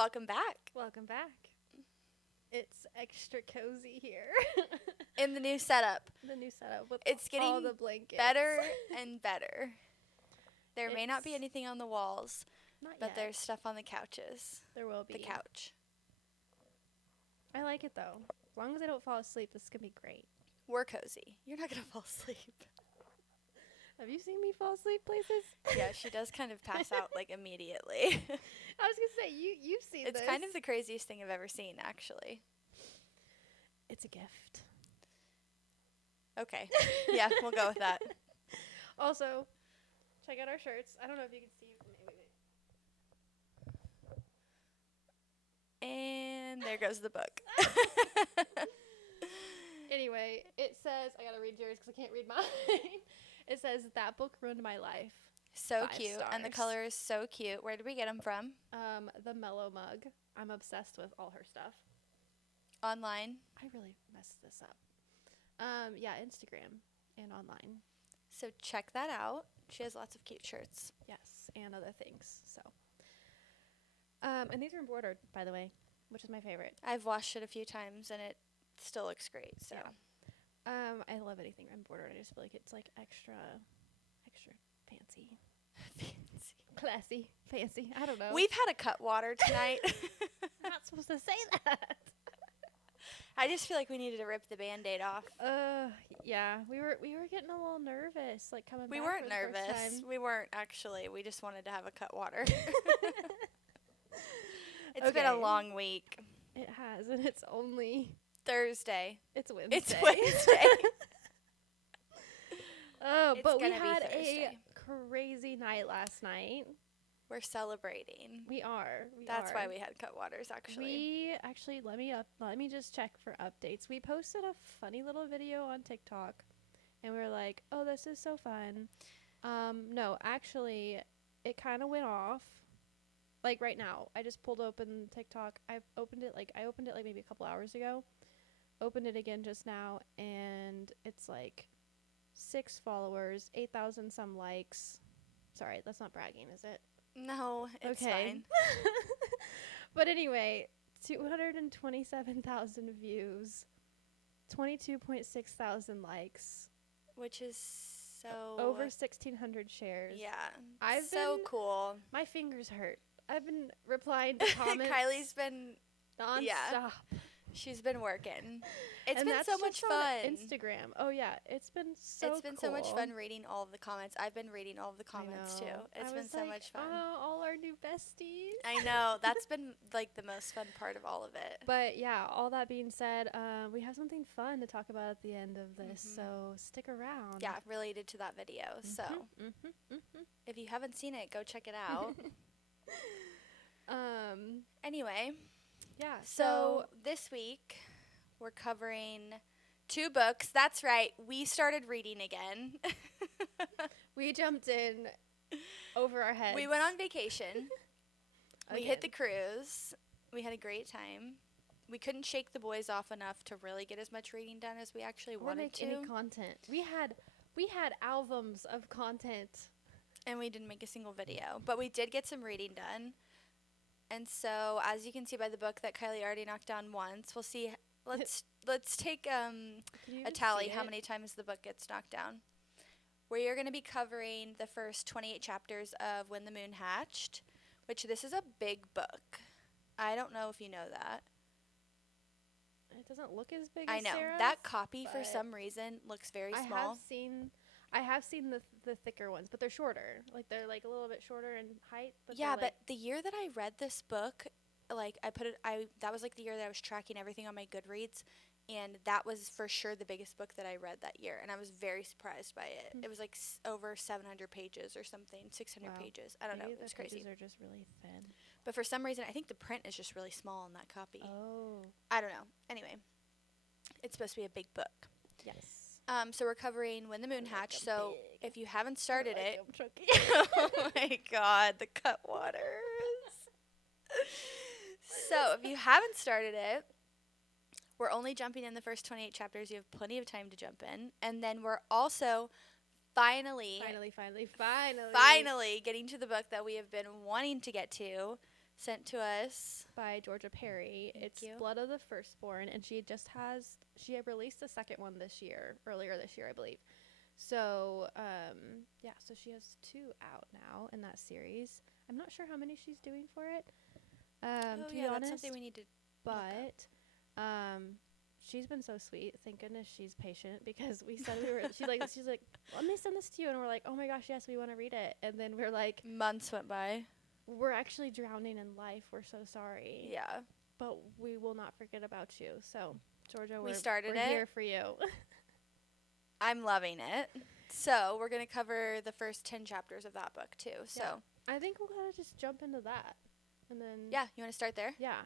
Welcome back. Welcome back. It's extra cozy here. In the new setup. The new setup with It's getting all the blankets. better and better. There may not be It's anything on the walls, Not but yet. there's stuff on the couches. There will be. The couch. I like it though. As long as I don't fall asleep, this is gonna be great. We're cozy. You're not going to fall asleep. Have you seen me fall asleep places? Yeah, she does kind of pass out like immediately. I was gonna say you've seen It's this. kind of the craziest thing I've ever seen, actually. It's a gift. Okay. Yeah, we'll go with that. Also, check out our shirts. I don't know if you can see. Wait. And there goes the book. Anyway, it says, I gotta read yours because I can't read mine. It says, that book ruined my life. So 5 cute. And the stars. color is so cute. Where did we get them from? The Mellow Mug. I'm obsessed with all her stuff. Online. I really messed this up. Yeah, Instagram and online. So check that out. She has lots of cute shirts. Yes, and other things. So, and these are embroidered, by the way, which is my favorite. I've washed it a few times and it still looks great. So Yeah. I love anything embroidered. I just feel like it's like extra fancy. fancy. Classy. Fancy. I don't know. We've had a cut water tonight. I'm not supposed to say that. I just feel like we needed to rip the Band-Aid off. Yeah. We were getting a little nervous, like coming back. We weren't for the first nervous. time. We weren't actually. We just wanted to have a cut water. It's been Okay. a long week. It has, and it's only Thursday. Wednesday. It's Wednesday. Oh, It's but we gonna be had a Thursday. crazy night last night. We're celebrating. We are. That's why we had cut waters, actually. We actually let me just check for updates. We posted a funny little video on TikTok, and we were like, "Oh, this is so fun." No, actually, it kind of went off. Like right now, I just pulled open TikTok. I opened it like maybe a couple hours ago. Opened it again just now, and it's like 6 followers, 8,000 some likes. Sorry, that's not bragging, is it? No, it's Okay. fine. But anyway, 227,000 views, 22.6 thousand likes, Which is so... over 1,600 shares. Yeah. I've so been- cool. My fingers hurt. I've been replying to comments Kylie's been... nonstop. yeah. She's been working. It's And been that's so just much on fun. Instagram. Oh yeah, it's been so It's been so much cool. fun reading all of the comments. I've been reading all of the I comments too. know. It's I been was so like, much fun. Oh, all our new besties. I know. That's been like the most fun part of all of it. But yeah, all that being said, we have something fun to talk about at the end of this, Mhm. so stick around. Yeah, related to that video. So if you haven't seen it, go check it out. Anyway, Yeah. so this week we're covering 2 books. That's right. We started reading again. we jumped in over our heads. We went on vacation. We hit the Again. cruise. We had a great time. We couldn't shake the boys off enough to really get as much reading done as we actually or wanted make to. any content. We had albums of content. And we didn't make a single video. But we did get some reading done. And so, as you can see by the book that Kylie already knocked down once, we'll see. Let's take Can you a even tally see how it? many times the book gets knocked down. We are going to be covering the first 28 chapters of When the Moon Hatched, which this is a big book. I don't know if you know that. It doesn't look as big I as know. Sarah's, That copy, for but some reason, looks very I small. have seen the thicker ones, but they're shorter. Like they're like a little bit shorter in height. But Yeah, they're, like, but the year that I read this book, like that was like the year that I was tracking everything on my Goodreads, and that was for sure the biggest book that I read that year, and I was very surprised by it. It was like over 700 pages or something, 600 Wow. pages. I don't know. maybe It was the crazy. pages are just really thin. But for some reason, I think the print is just really small in that copy. Oh, I don't know. Anyway, it's supposed to be a big book. yes. So we're covering When the Moon like Hatched. 'em So big. if you haven't started I like it, 'em chunky. oh my God, the cut waters. So if you haven't started it, we're only jumping in the first 28 chapters. You have plenty of time to jump in. And then we're also finally Finally. getting to the book that we have been wanting to get to sent to us. by Georgia Parry. Thank It's you. Blood of the Firstborn, and she had released the second one earlier this year, I believe. So, so she has 2 out now in that series. I'm not sure how many she's doing for it. To be honest, that's something we need to. but she's been so sweet. Thank goodness she's patient, because we said we were. She's like, let me send this to you, and we're like, oh my gosh, yes, we want to read it. And then we're like, Months went by. we're actually drowning in life. We're so sorry. Yeah. But we will not forget about you. So, Georgia, We we're started it. here for you. I'm loving it. So we're going to cover the first 10 chapters of that book too. So I think we'll kind of just jump into that, and then yeah, you want to start there? yeah.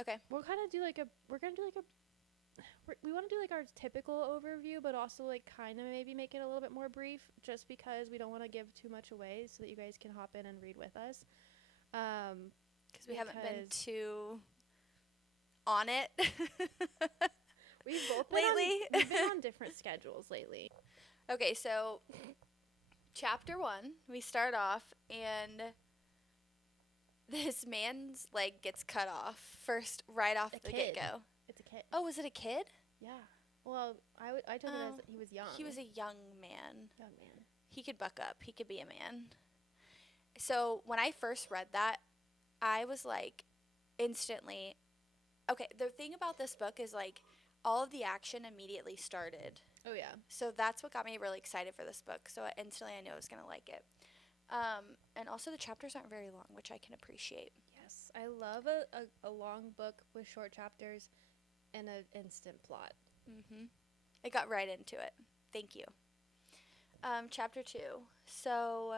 Okay. We'll kind of do like we want to do like our typical overview, but also like kind of maybe make it a little bit more brief, just because we don't want to give too much away, so that you guys can hop in and read with us. Because we haven't been too on it. We've both lately. We've been on different schedules lately. Okay, so chapter 1, we start off and this man's leg gets cut off first, right off the get-go. It's a kid. Oh, was it a kid? Yeah. Well, I took it as he was young. He was a young man. Young man. He could buck up. He could be a man. So when I first read that, I was like, instantly, okay, the thing about this book is like all of the action immediately started. Oh, yeah. So that's what got me really excited for this book. So instantly I knew I was going to like it. And also the chapters aren't very long, which I can appreciate. Yes. I love a long book with short chapters and an instant plot. Mm-hmm. It got right into it. Thank you. Chapter 2. So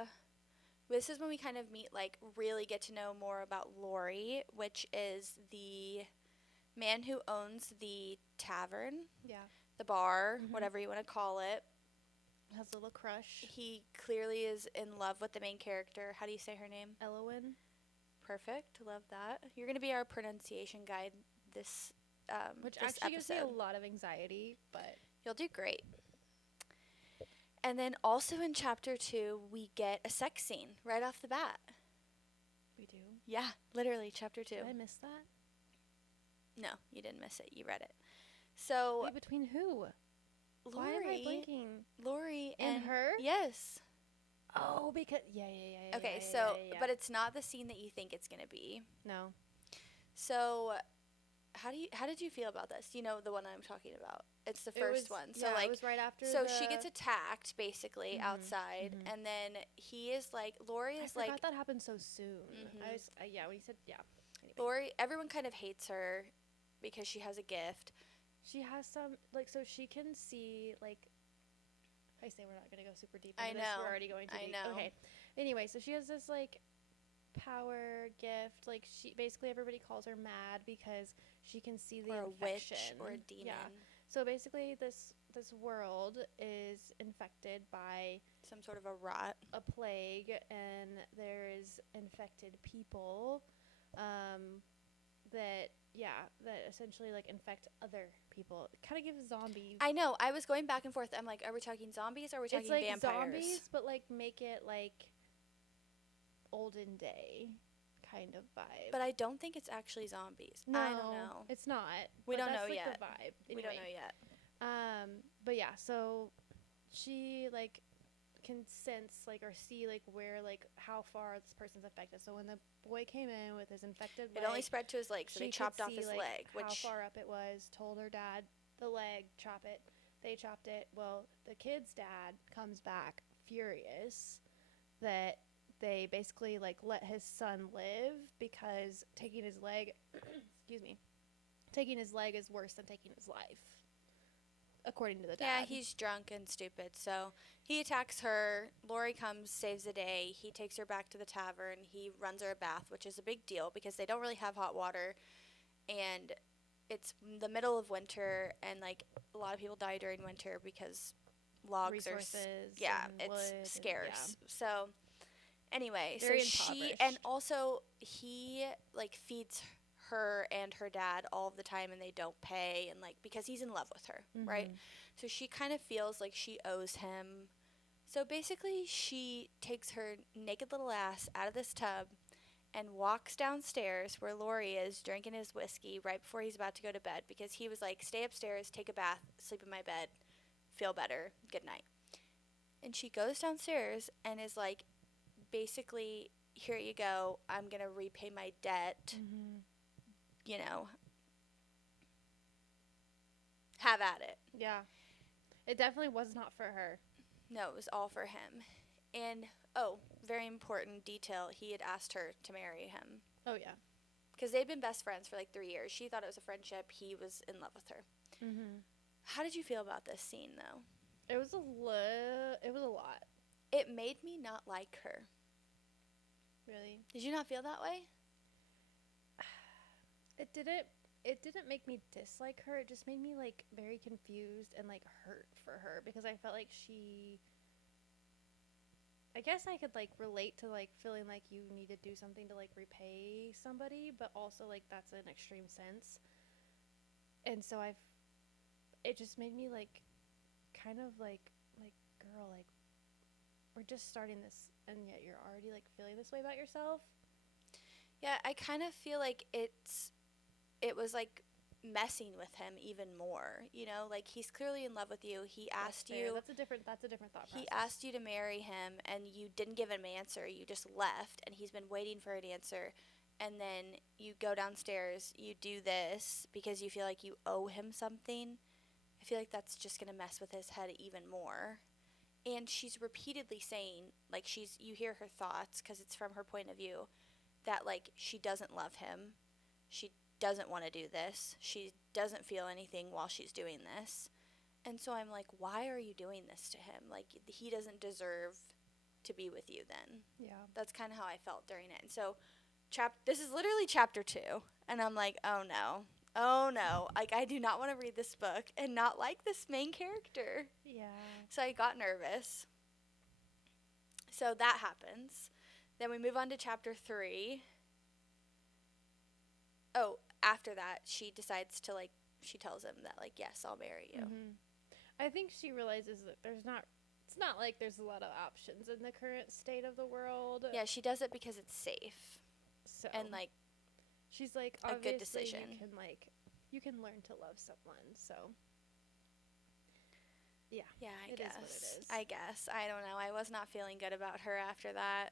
this is when we kind of meet, like, really get to know more about Lori, which is the man who owns the tavern. Yeah. The bar, Mhm. whatever you want to call it. Has a little crush. He clearly is in love with the main character. How do you say her name? Elowen. Perfect. Love that. You're going to be our pronunciation guide this Which this actually gives me a episode. lot of anxiety, but You'll do great. And then also in chapter 2, we get a sex scene right off the bat. we do. Yeah, literally chapter 2. Did I miss that? No, you didn't miss it. You read it. So Wait, between who? Why am I blinking? Lori And her? Yes. Oh, because yeah. Okay, yeah, so yeah. but it's not the scene that you think it's gonna be. No. So how did you feel about this? You know the one I'm talking about. It's the first one. So it was right after. so she gets attacked basically Mhm, outside, mhm. and then he is like Lori is I like forgot that happened so soon. Mhm. I was when you said Anyway. Lori. Everyone kind of hates her because she has a gift. She has some so she can see like. I say we're not gonna go super deep I into this. know. We're already going too I deep. know. Okay. Anyway, so she has this like power gift. Like she basically everybody calls her mad because she can see the Or a witch infection. or a demon. Yeah. So basically, this world is infected by Some sort of a rot. a plague, and there's infected people that essentially like infect other people. It kind of gives zombie. I know. I was going back and forth. I'm like, are we talking zombies or are we talking It's like vampires? zombies, but like make it like olden day kind of vibe. But I don't think it's actually zombies. No, I don't know. it's not. We but don't that's, know like, yet. The vibe. We don't know Anyway. yet. But yeah, so she like can sense like or see like where like how far this person's affected. So when the boy came in with his infected leg, It only spread to his leg, so they she chopped could off see, his like, leg. how Which far up it was. Told her dad the leg, chop it. They chopped it. Well, the kid's dad comes back furious that they basically like let his son live because taking his leg, excuse me, taking his leg is worse than taking his life. According to the dad. yeah, he's drunk and stupid. So he attacks her. Lori comes, saves the day. He takes her back to the tavern. He runs her a bath, which is a big deal because they don't really have hot water, and it's the middle of winter, and like a lot of people die during winter because logs resources. yeah, and wood it's and- scarce. So anyway, Very so she impoverished. and also he like feeds her and her dad all of the time, and they don't pay, and like because he's in love with her, right? Mhm. So she kind of feels like she owes him. So basically, she takes her naked little ass out of this tub and walks downstairs where Lori is drinking his whiskey right before he's about to go to bed because he was like, stay upstairs, take a bath, sleep in my bed, feel better, good night. And she goes downstairs and is like, basically, here you go, I'm going to repay my debt, you know, have at it. Yeah. It definitely was not for her. No, it was all for him. And, oh, very important detail, he had asked her to marry him. Oh, yeah. Because they'd been best friends for like 3 years. She thought it was a friendship. He was in love with her. How did you feel about this scene, though? It was a lot. It made me not like her. Really? Did you not feel that way? It didn't make me dislike her. It just made me like very confused and like hurt for her because I felt like I guess I could like relate to like feeling like you need to do something to like repay somebody, but also like that's an extreme sense. And so it just made me like kind of like girl, like we're just starting this and yet you're already like feeling this way about yourself. Yeah, I kind of feel like it was like messing with him even more, you know, like he's clearly in love with you. He asked you. That's a different thought process. He asked you to marry him and you didn't give him an answer. You just left and he's been waiting for an answer. And then you go downstairs, you do this because you feel like you owe him something. I feel like that's just going to mess with his head even more. And she's repeatedly saying, like, you hear her thoughts because it's from her point of view, that, like, she doesn't love him. She doesn't want to do this. She doesn't feel anything while she's doing this. And so I'm like, why are you doing this to him? Like, he doesn't deserve to be with you then. Yeah. That's kind of how I felt during it. And so this is literally chapter 2. And I'm like, oh, no. Oh, no. Like, I do not want to read this book and not like this main character. Yeah. So I got nervous. So that happens. Then we move on to chapter 3. Oh, after that, she decides to, like, she tells him that, like, yes, I'll marry you. I think she realizes that it's not like there's a lot of options in the current state of the world. Yeah, she does it because it's safe. So. And, like, she's like, a good decision. You can learn to love someone, so. Yeah. Yeah, I guess. Is what it is. I guess. I don't know. I was not feeling good about her after that.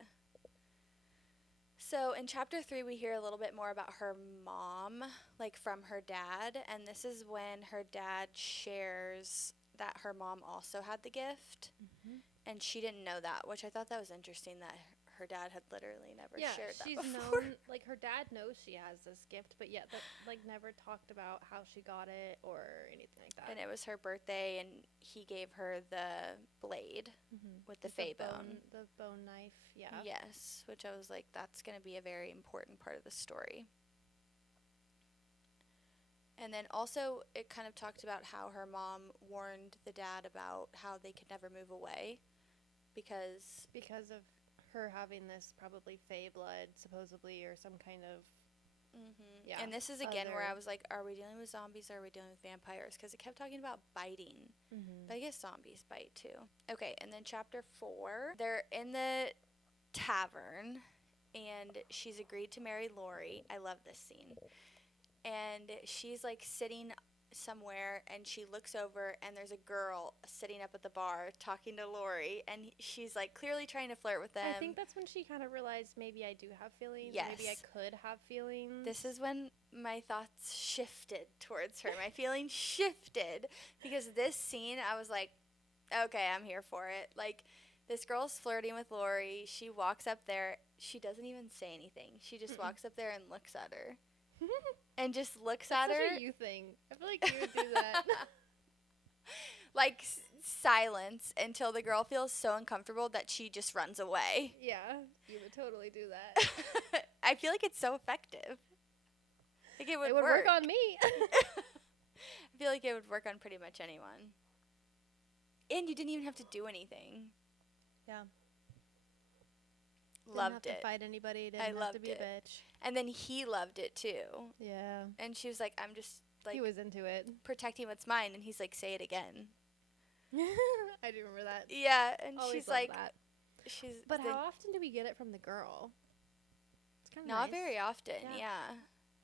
So in chapter 3, we hear a little bit more about her mom, like from her dad. And this is when her dad shares that her mom also had the gift. And she didn't know that, which I thought that was interesting that her dad had literally never shared that before. Known, like her dad knows she has this gift, but yet like never talked about how she got it or anything like that. And it was her birthday, and he gave her the blade with the fey bone. The bone knife, yeah. Yes, which I was like, that's going to be a very important part of the story. And then also it kind of talked about how her mom warned the dad about how they could never move away because of her having this probably fey blood, supposedly, or some kind of yeah. And this is again where I was like, are we dealing with zombies or are we dealing with vampires? Because it kept talking about biting. But I guess zombies bite too. Okay, and then chapter 4, they're in the tavern, and she's agreed to marry Lori. I love this scene. And she's like sitting somewhere, and she looks over, and there's a girl sitting up at the bar talking to Lori, and she's like clearly trying to flirt with them. I think that's when she kind of realized maybe I do have feelings. Yes. Maybe I could have feelings. This is when my thoughts shifted towards her. My feelings shifted because this scene, I was like, okay, I'm here for it. Like, this girl's flirting with Lori. She walks up there. She doesn't even say anything. She just walks up there and looks at her. And just looks at her. That's such a you thing. I feel like you would do that. Like silence until the girl feels so uncomfortable that she just runs away. Yeah, you would totally do that. I feel like it's so effective. Like it would work on me. I feel like it would work on pretty much anyone. And you didn't even have to do anything. Yeah. Loved didn't have it. To fight anybody. Didn't have to be a bitch. And then he loved it too. Yeah. And she was like, I'm just like, he was into it. Protecting what's mine. And he's like, say it again. I do remember that. Yeah. And Always she's like, that. she's. But how often do we get it from the girl? It's kind of Not nice. very often, Yeah. yeah.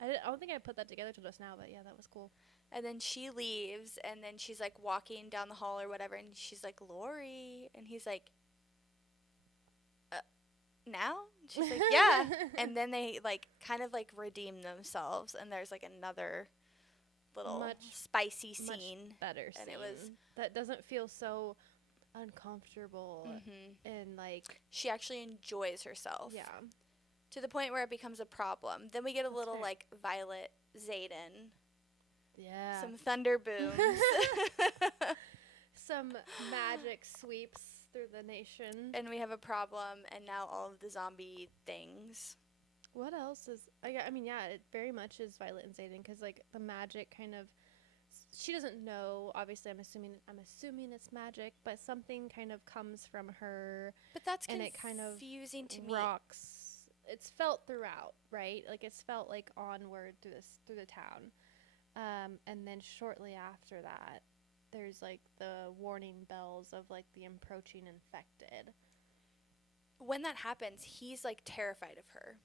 I don't think I put that together till just now, but yeah, that was cool. And then she leaves, and then she's like walking down the hall or whatever, and she's like, Lori. And he's like, now? And she's like, yeah. And then they like kind of like redeem themselves, and there's like another little spicy scene. Better and scene. it was that doesn't feel so uncomfortable mhm. and like She actually enjoys herself. yeah. To the point where it becomes a problem. Then we get a That's little fair. like Violet Zayden. Yeah. Some thunder booms. Some magic sweeps through the nation. And we have a problem, and now all of the zombie things. What else is? I mean, yeah, it very much is Violet and Zayden because like the magic kind of. She doesn't know. Obviously, I'm assuming it's magic, but something kind of comes from her. But that's and confusing it kind of to me. Rocks. It's felt throughout, right? Like it's felt like onward through the town, and then shortly after that, there's like the warning bells of like the approaching infected. When that happens, he's like terrified of her.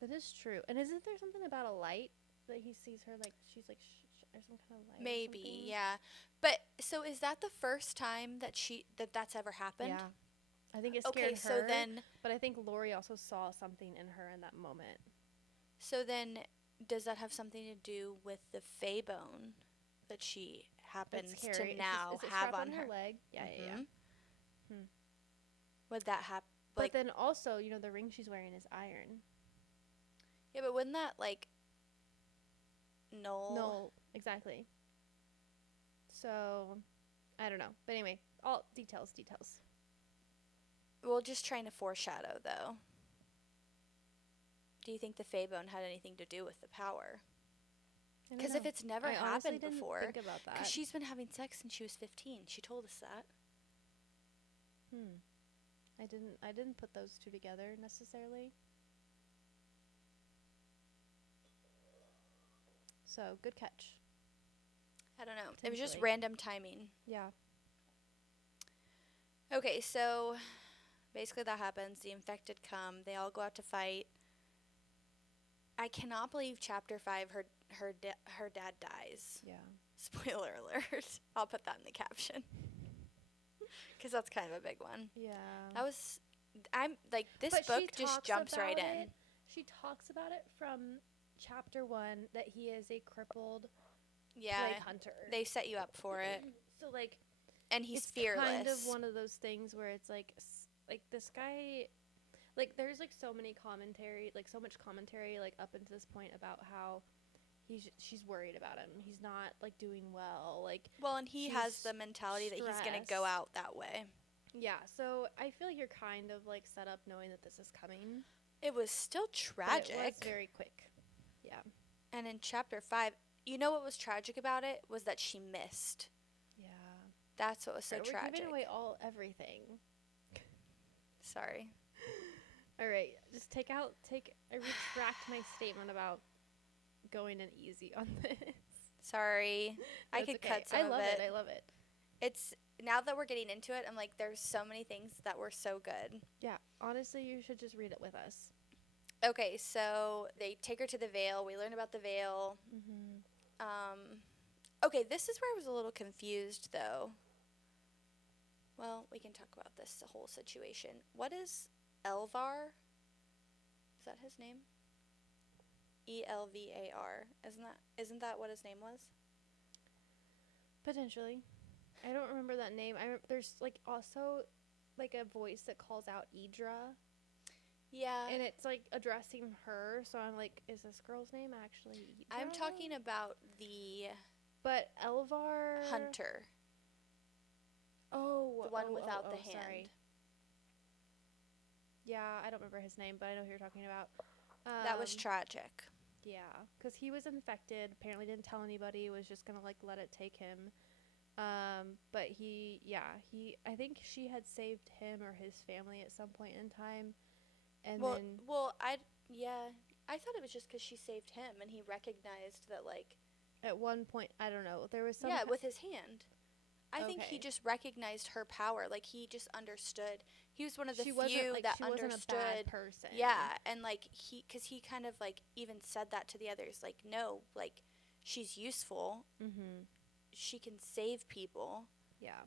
That is true. And isn't there something about a light that he sees her like she's like or some kind of light? Maybe, yeah. But so is that the first time that that's ever happened? Yeah. I think it scared okay, her. so then, but I think Lori also saw something in her in that moment. So then, does that have something to do with the Fae bone that she happens to now have on her leg? Yeah, yeah. Would that happen? But then also, you know, the ring she's wearing is iron. Yeah, but wouldn't that like No, exactly. So, I don't know. But anyway, all details. Well, just trying to foreshadow, though. Do you think the Fae bone had anything to do with the power? Because if it's never happened before, because she's been having sex since she was 15. She told us that. I didn't put those two together necessarily. So, good catch. I don't know. It was just random timing. Yeah. Okay, so basically that happens. The infected come. They all go out to fight. I cannot believe chapter 5, her dad dies. Yeah. Spoiler alert. I'll put that in the caption. Because that's kind of a big one. Yeah. This book just jumps right in. She talks about it from chapter 1 that he is a crippled hunter. They set you up for it. So like, and he's fearless. It's kind of one of those things where it's like this guy, like there's like so much commentary like up until this point about how she's worried about him. He's not like doing well. And he has the mentality that he's gonna go out that way. Yeah, so I feel like you're kind of like set up knowing that this is coming. It was still tragic. But it was very quick. Yeah. And in chapter 5, you know what was tragic about it was that she missed. Yeah. That's what was so tragic. We're giving away everything. Sorry. All right, just I retract my statement about going in easy on this. Sorry. I could cut some of it. I love it. It's now that we're getting into it, I'm like, there's so many things that were so good. Yeah, honestly, you should just read it with us. Okay, so they take her to the Vale. We learn about the Vale. Okay, this is where I was a little confused, though. Well, we can talk about this whole situation. What is Elvar? Is that his name? Elvar. Isn't that what his name was? Potentially. I don't remember that name. There's like also like a voice that calls out Idra. Yeah. And it's like addressing her, so I'm like, is this girl's name actually Idra? I'm talking about But Elvar Hunter. Oh, the one without the hand. Sorry. Yeah, I don't remember his name, but I know who you're talking about. That was tragic. Yeah, because he was infected. Apparently, didn't tell anybody. Was just gonna like let it take him. But I think she had saved him or his family at some point in time. And I thought it was just because she saved him and he recognized that, like, at one point, I don't know, there was some with his hand. I think he just recognized her power. Like, he just understood. He was one of the few that she wasn't understood. a bad person. Yeah, and like because he kind of like even said that to the others. Like, no, like she's useful. Mm-hmm. She can save people. Yeah.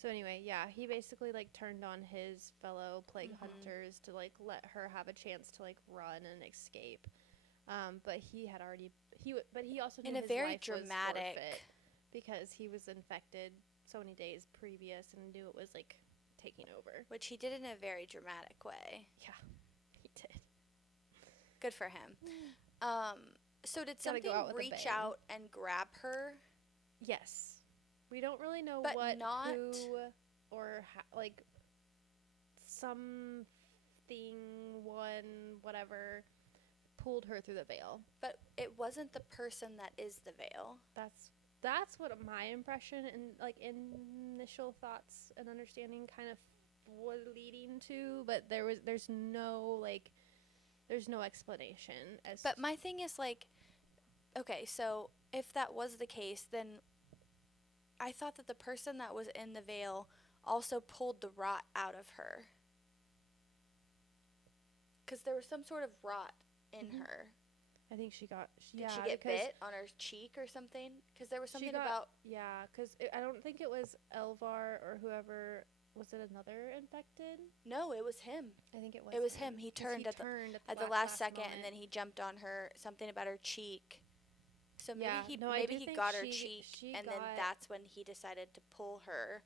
So anyway, yeah, he basically like turned on his fellow plague hunters to like let her have a chance to like run and escape. But he had already but he also knew In a his very life dramatic was forfeit because he was infected so many days previous and knew it was like taking over. which he did in a very dramatic way. Yeah, he did. Good for him. So did something reach out and grab her? Yes. We don't really know But what, not who, or like something, whatever, pulled her through the veil. But it wasn't the person that is the veil. That's what my impression and like initial thoughts and understanding kind of was leading to, but there's no explanation as. But my thing is like, okay, so if that was the case, then I thought that the person that was in the veil also pulled the rot out of her. Because there was some sort of rot in her. I think she got. Did she get bit on her cheek or something? Because there was something about. Yeah, because I don't think it was Elvar or whoever. Was it another infected? No, it was him. I think it was. It was him. He turned at the last second, moment. and then he jumped on her. Something about her cheek. So maybe maybe he got her cheek, and then that's when he decided to pull her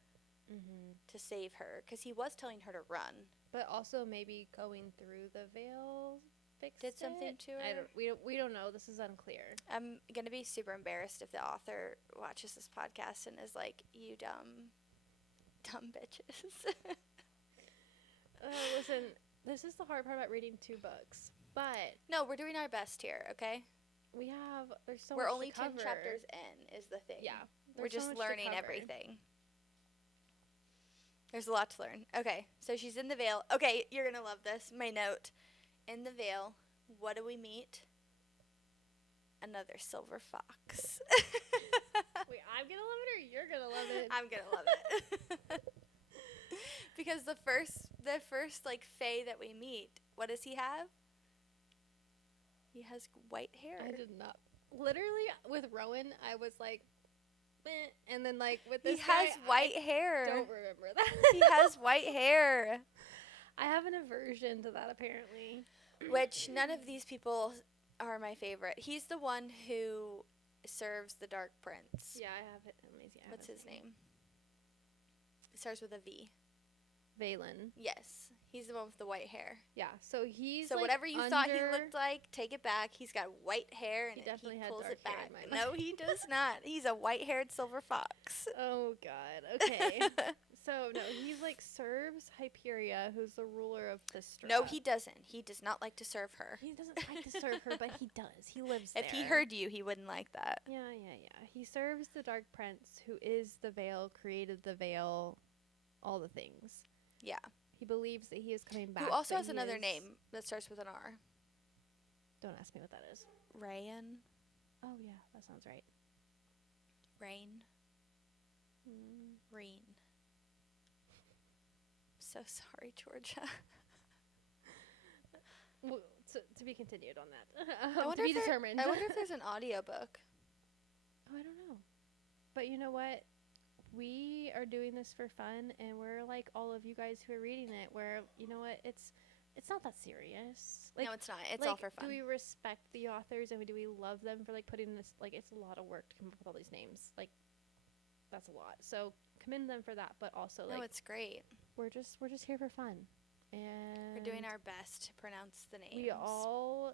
to save her, because he was telling her to run. But also maybe going through the veil did something to her. We don't know. This is unclear. I'm gonna be super embarrassed if the author watches this podcast and is like, "You dumb bitches." Listen, this is the hard part about reading 2 books, but no, we're doing our best here. Okay. There's so we're much only to cover. 10 chapters in is the thing. Yeah. We're just learning everything. There's a lot to learn. Okay, so she's in the veil. Okay, you're going to love this. My note. In the veil, what do we meet? Another silver fox. Wait, I'm going to love it or you're going to love it? I'm going to love it. Because the first like fae that we meet, what does he have? He has white hair. I did not. Literally, with Rowan, I was like, meh. And then like with this guy, has white hair. Don't remember that. He has white hair. I have an aversion to that, apparently. Which none of these people are my favorite. He's the one who serves the Dark Prince. Yeah, I have it. What's his name? It starts with a V. Valen. Yes. He's the one with the white hair. Yeah, so he's so whatever you thought he looked like, take it back. He's got white hair, and he pulls it back. No, he does not. He's a white-haired silver fox. Oh God. Okay. So no, he's like serves Hyperia, who's the ruler of Thystra. No, he doesn't. He does not like to serve her. He doesn't like to serve her, but he does. He lives there. If he heard you, he wouldn't like that. Yeah. He serves the Dark Prince, who is the Veil, created the Veil, all the things. Yeah. He believes that he is coming back. Who also has another name that starts with an R. Don't ask me what that is. Rayan. Oh, yeah. That sounds right. Rain. Reen. So sorry, Georgia. Well, to be continued on that. To be determined. I wonder if there's an audiobook. Oh, I don't know. But you know what? We are doing this for fun, and we're like all of you guys who are reading it, where, you know what, it's not that serious. Like, no, it's not. It's all for fun. Do we respect the authors, and do we love them for, like, putting this, like, it's a lot of work to come up with all these names. Like, that's a lot. So, commend them for that, but also, like... No, it's great. We're just here for fun. And... we're doing our best to pronounce the names. We all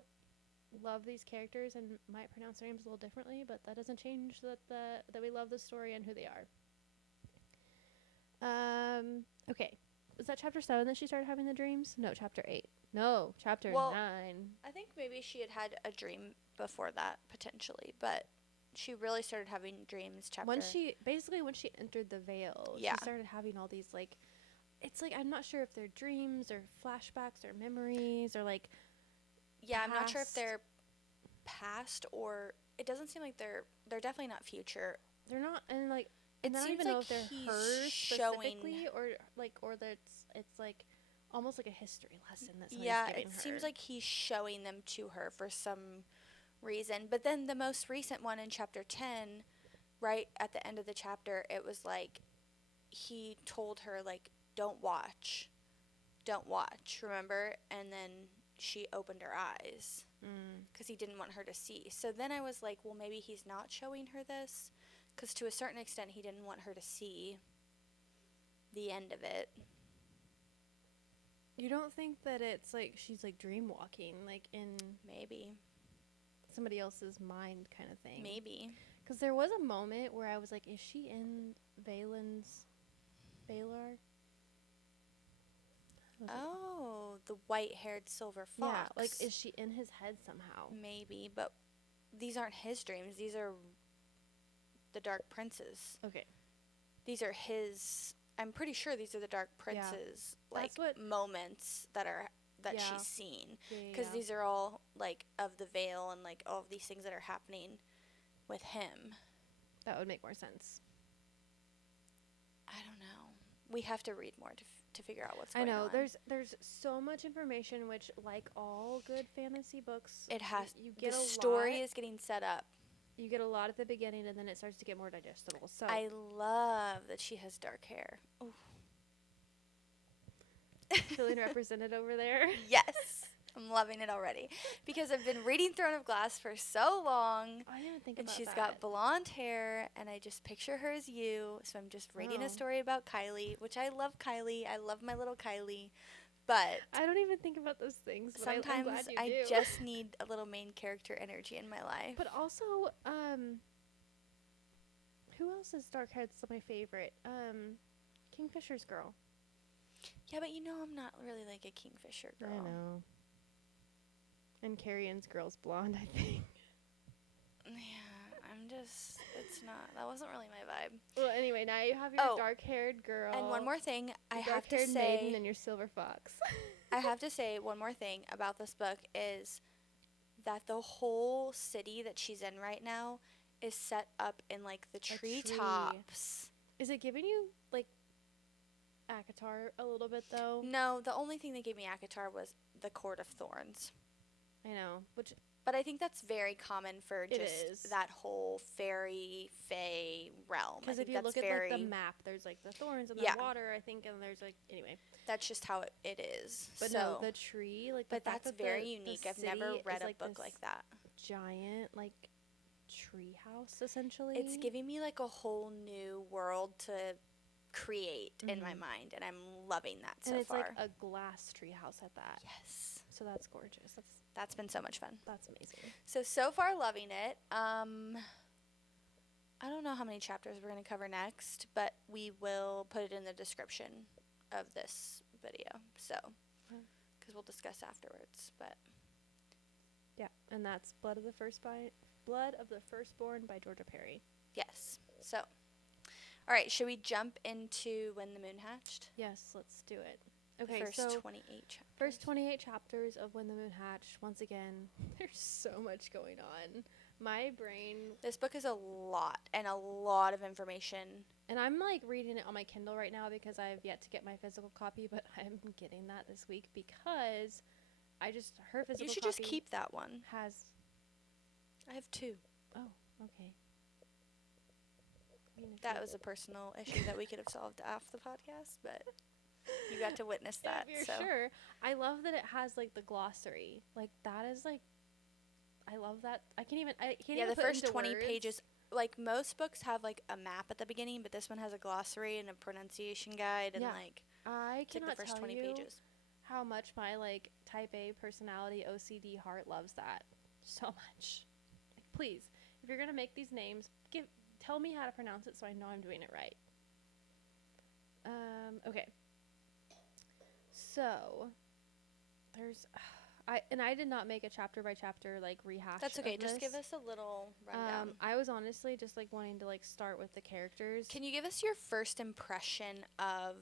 love these characters and might pronounce their names a little differently, but that doesn't change that we love the story and who they are. Okay. Was that chapter 7 that she started having the dreams? No, chapter 8. No, chapter 9. I think maybe she had a dream before that, potentially, but she really started having dreams when she entered the veil, she started having all these, like, it's like, I'm not sure if they're dreams or flashbacks or memories or, like, I'm not sure if they're past or, it doesn't seem like they're definitely not future. they're not, and like, It and I don't seems even know like if they're he's hers showing. specifically, or that it's like almost like a history lesson that somebody's Yeah, giving it her. seems like he's showing them to her for some reason. But then the most recent one in chapter 10, right at the end of the chapter, it was like he told her like don't watch. Don't watch, remember? And then she opened her eyes cuz he didn't want her to see. So then I was like, well, maybe he's not showing her this cuz to a certain extent he didn't want her to see the end of it. You don't think that it's like she's like dream walking, like in Maybe. somebody else's mind kind of thing? Maybe. Because there was a moment where I was like, is she in Valar? Oh, the white-haired silver fox. Yeah, like is she in his head somehow? Maybe, but these aren't his dreams. These are the Dark Prince's. Okay. These are his. I'm pretty sure these are the Dark Prince's like moments that she's seen, because these are all like of the veil and like all of these things that are happening with him. That would make more sense. I don't know. We have to read more to figure out what's going on. I know. There's so much information, which, like all good fantasy books, it has. You get the a story lot. Is getting set up. You get a lot at the beginning, and then it starts to get more digestible. So I love that she has dark hair. Ooh. Feeling represented over there. Yes. I'm loving it already because I've been reading Throne of Glass for so long. I didn't think and about she's that. got blonde hair, and I just picture her as you. So I'm just reading a story about Kylie, which I love Kylie. I love my little Kylie, but I don't even think about those things. But sometimes I'm glad you I do. just need a little main character energy in my life. But also, who else is dark-haired? That's my favorite. Kingfisher's girl. Yeah, but I'm not really like a Kingfisher girl. I know. And Carrion's girl's blonde, I think. Yeah, it's not, that wasn't really my vibe. Well, anyway, now you have your dark-haired girl. And one more thing, I have to say. Dark-haired maiden and your silver fox. I have to say one more thing about this book is that the whole city that she's in right now is set up in, like, the treetops. Is it giving you, like, ACOTAR a little bit, though? No, the only thing that gave me ACOTAR was the Court of Thorns. I know, but I think that's very common for just that whole fairy, fae realm. Because if you look at like the map, there's like the thorns and the water, I think, and there's like anyway. That's just how it is. But so, no, the tree, like. But that's very unique. I've never read a book like that. Giant like tree house, essentially. It's giving me like a whole new world to create in my mind, and I'm loving that so far. And it's like a glass tree house at that. Yes. So that's gorgeous. That's been so much fun. That's amazing. So far loving it. I don't know how many chapters we're going to cover next, but we will put it in the description of this video. So, because we'll discuss afterwards. But yeah, and that's Blood of the Firstborn by Georgia Parry. Yes. So, all right. Should we jump into When the Moon Hatched? Yes, let's do it. Okay, first 28 chapters. First 28 chapters of When the Moon Hatched. Once again, there's so much going on. My brain... This book is a lot, and a lot of information. And I'm, like, reading it on my Kindle right now because I have yet to get my physical copy, but I'm getting that this week because her physical copy... You should just keep that one. I have 2. Oh, okay. That was a personal issue that we could have solved off the podcast, but... You got to witness that. Yeah, for sure. I love that it has like the glossary. Like that is like, I love that. I can't even. Yeah, the first 20 pages. Like most books have like a map at the beginning, but this one has a glossary and a pronunciation guide and like. I cannot like the first tell 20 you pages. How much my like type A personality OCD heart loves that so much. Like, please, if you're gonna make these names, tell me how to pronounce it so I know I'm doing it right. Okay. So, there's, I did not make a chapter by chapter like rehash. That's okay. Just give us a little rundown. I was honestly just like wanting to like start with the characters. Can you give us your first impression of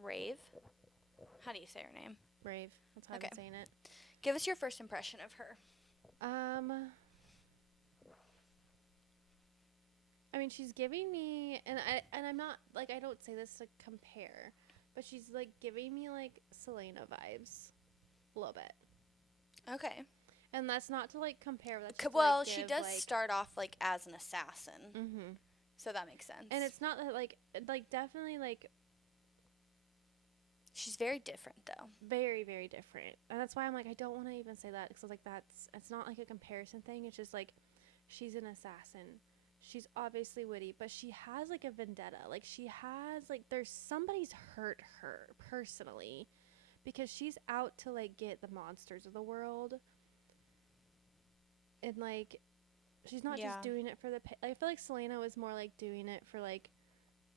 Rave? How do you say her name? Rave. That's how I'm saying it. Give us your first impression of her. I mean, she's giving me, and I'm not like, I don't say this to compare, but she's like giving me like Selena vibes, a little bit. Okay. And that's not to like compare. That's just Well, to, like, she give, does like, start off like as an assassin, Mm-hmm. so that makes sense. And it's not that like definitely like she's very different though. very, very different. And that's why I'm like, I don't want to even say that because like it's not like a comparison thing. It's just like she's an assassin. She's obviously witty, but she has like a vendetta. Like she has like there's somebody's hurt her personally because she's out to like get the monsters of the world. And like she's not just doing it for the I feel like Selena was more like doing it for like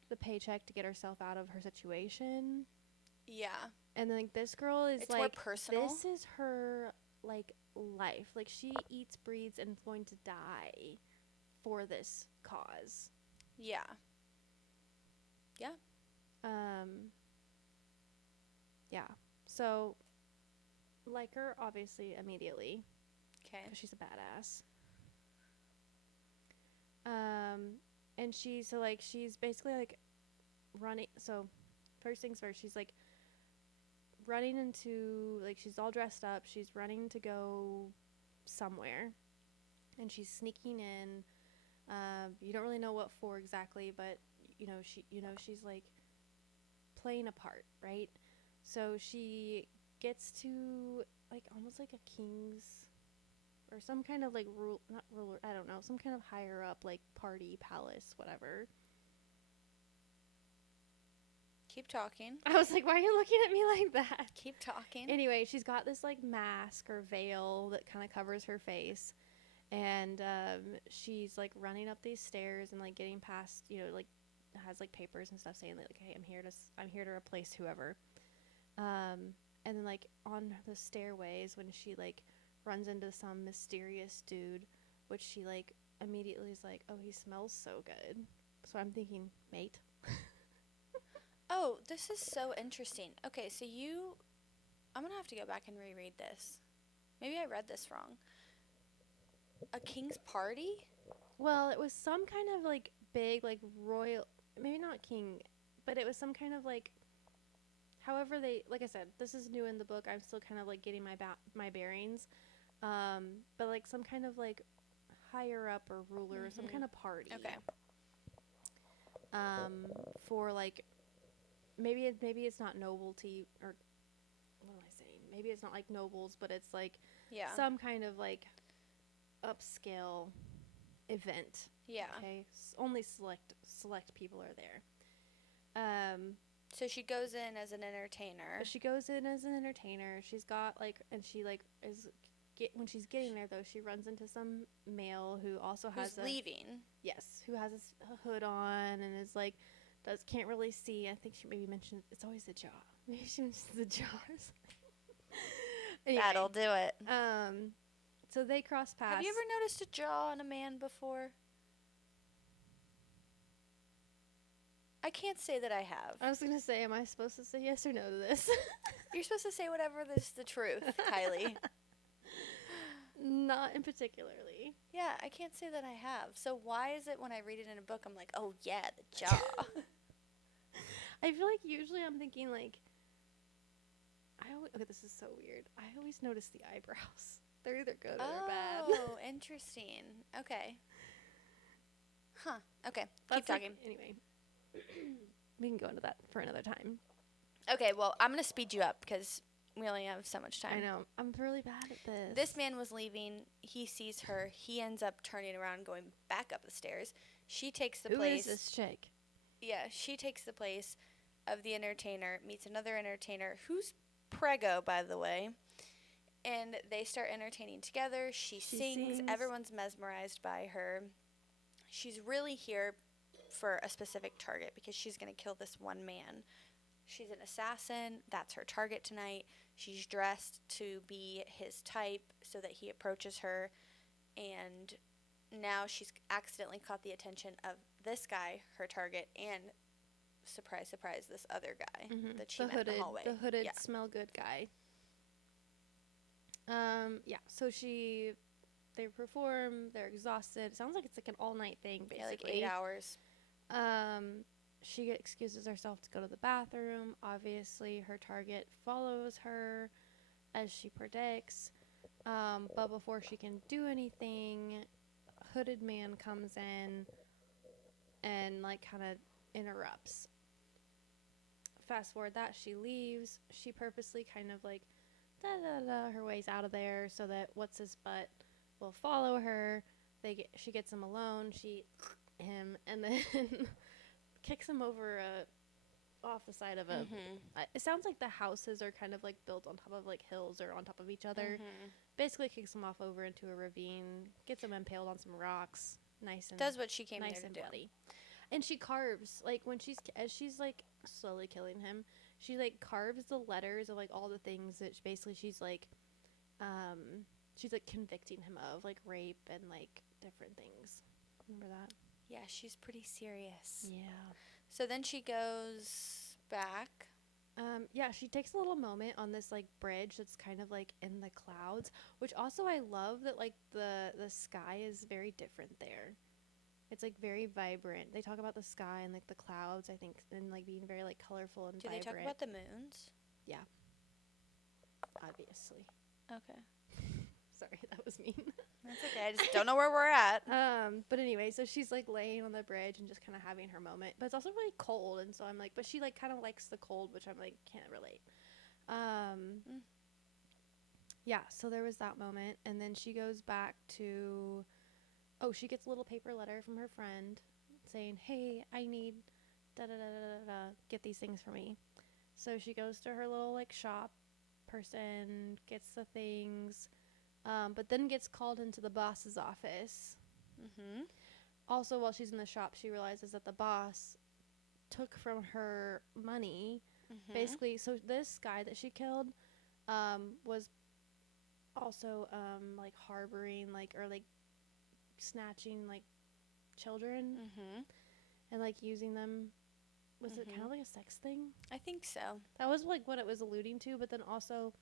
the paycheck to get herself out of her situation. Yeah. And then like, this girl is it's like more personal. This is her like life. Like she eats, breathes, and is going to die for this cause. Yeah. Yeah. Yeah. So like her obviously immediately. Okay. She's a badass. And she's basically like running. So first things first, she's like running into, like, she's all dressed up. She's running to go somewhere, and she's sneaking in. You don't really know what for exactly, but she's like playing a part, right? So she gets to like almost like a king's or some kind of like not ruler, I don't know, some kind of higher up like party, palace, whatever. Keep talking. I was like, why are you looking at me like that? Keep talking. Anyway, she's got this like mask or veil that kind of covers her face, and she's like running up these stairs and like getting past, like has like papers and stuff saying like, hey, I'm here to replace whoever. And then like on the stairways when she like runs into some mysterious dude, which she like immediately is like, oh, he smells so good. So I'm thinking, mate. Oh, this is so interesting. Okay, so I'm going to have to go back and reread this. Maybe I read this wrong. A king's party? Well, it was some kind of like big like royal, maybe not king, but it was some kind of like, however they, like I said, this is new in the book. I'm still kind of like getting my bearings. But like some kind of like higher up or ruler, or some kind of party. Okay. For like maybe it's not nobility, or what am I saying? Maybe it's not like nobles, but it's like some kind of like upscale event. Yeah. Okay. Only select people are there. So she goes in as an entertainer. She's got like, and she like when she's getting there though, she runs into some male who also has leaving. Yes, who has a hood on and is like can't really see. I think she maybe mentioned it's always the jaw. Maybe she mentions the jaws. Anyway, that'll do it. So they cross paths. Have you ever noticed a jaw on a man before? I can't say that I have. I was gonna say, am I supposed to say yes or no to this? You're supposed to say whatever is the truth, Kylie. Not in particularly. Yeah, I can't say that I have. So why is it when I read it in a book, I'm like, oh yeah, the jaw. I feel like usually I'm thinking like, okay, this is so weird. I always notice the eyebrows. They're either good or bad. Oh, interesting. Okay. Huh. Okay. Keep talking. Anyway, we can go into that for another time. Okay, well, I'm going to speed you up because we only have so much time. I know. I'm really bad at this. This man was leaving. He sees her. He ends up turning around, going back up the stairs. She takes the place. Who is this chick? Yeah, she takes the place of the entertainer, meets another entertainer who's preggo, by the way. And they start entertaining together. She sings. Everyone's mesmerized by her. She's really here for a specific target because she's going to kill this one man. She's an assassin. That's her target tonight. She's dressed to be his type so that he approaches her. And now she's accidentally caught the attention of this guy, her target, and surprise, surprise, this other guy that she met in the hallway. The hooded, smell good guy. Yeah, so she they perform. They're exhausted. It sounds like it's like an all-night thing, basically. Yeah, like 8 hours. She excuses herself to go to the bathroom. Obviously, her target follows her, as she predicts. But before she can do anything, a hooded man comes in and like kind of interrupts. Fast forward that she leaves. She purposely kind of like her ways out of there so that what's his butt will follow her. She gets him alone. Him and then kicks him over off the side of a. It sounds like the houses are kind of like built on top of like hills or on top of each other. Basically, kicks him off over into a ravine. Gets him impaled on some rocks. Nice and does what she came nice there to and do. bloody. And she carves like as she's like slowly killing him. She like carves the letters of like all the things that she's like convicting him of, like rape and like different things. Remember that? Yeah, she's pretty serious. Yeah. So then she goes back. Yeah, she takes a little moment on this like bridge that's kind of like in the clouds, which also I love that like the sky is very different there. It's like very vibrant. They talk about the sky and like the clouds, I think, and like being very like colorful and vibrant. Do they talk about the moons? Yeah. Obviously. Okay. Sorry, that was mean. That's okay. I just don't know where we're at. But anyway, so she's like laying on the bridge and just kind of having her moment. But it's also really cold, and so I'm like, but she like kind of likes the cold, which I'm like can't relate. Yeah, so there was that moment, and then she goes back to. Oh, she gets a little paper letter from her friend saying, "Hey, I need get these things for me." So she goes to her little like shop person, gets the things, but then gets called into the boss's office. Also, while she's in the shop, she realizes that the boss took from her money. Basically, so this guy that she killed was also like harboring like or like snatching like children and like using them. Was it kind of like a sex thing? I think so. That was like what it was alluding to, but then also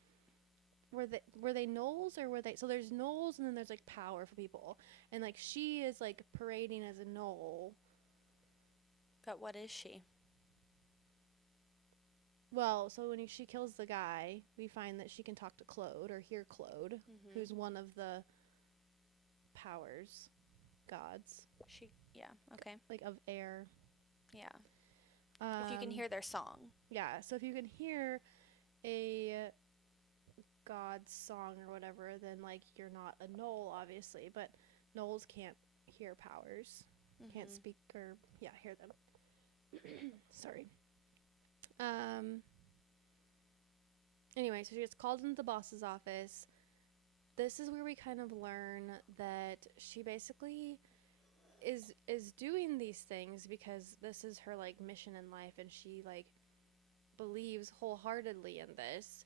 were they gnolls or were they, so there's gnolls and then there's like powerful people, and like she is like parading as a gnoll. But what is she? Well, so when she kills the guy, we find that she can talk to Claude or hear Claude, who's one of the powers, gods. Okay. Like of air. Yeah. If you can hear their song. Yeah, so if you can hear a god's song or whatever, then like you're not a gnoll, obviously, but gnolls can't hear powers. Can't speak or hear them. Sorry. Anyway, so she gets called into the boss's office. This is where we kind of learn that she basically is doing these things because this is her like mission in life, and she like believes wholeheartedly in this,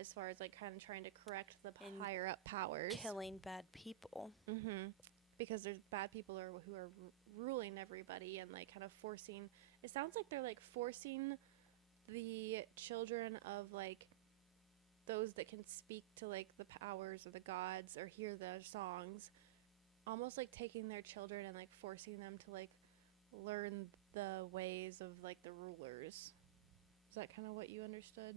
as far as like kind of trying to correct the higher up powers, killing bad people. Because there's bad people who are ruling everybody and like kind of forcing. It sounds like they're like forcing the children of like those that can speak to like the powers or the gods or hear their songs, almost like taking their children and like forcing them to like learn the ways of like the rulers. Is that kind of what you understood?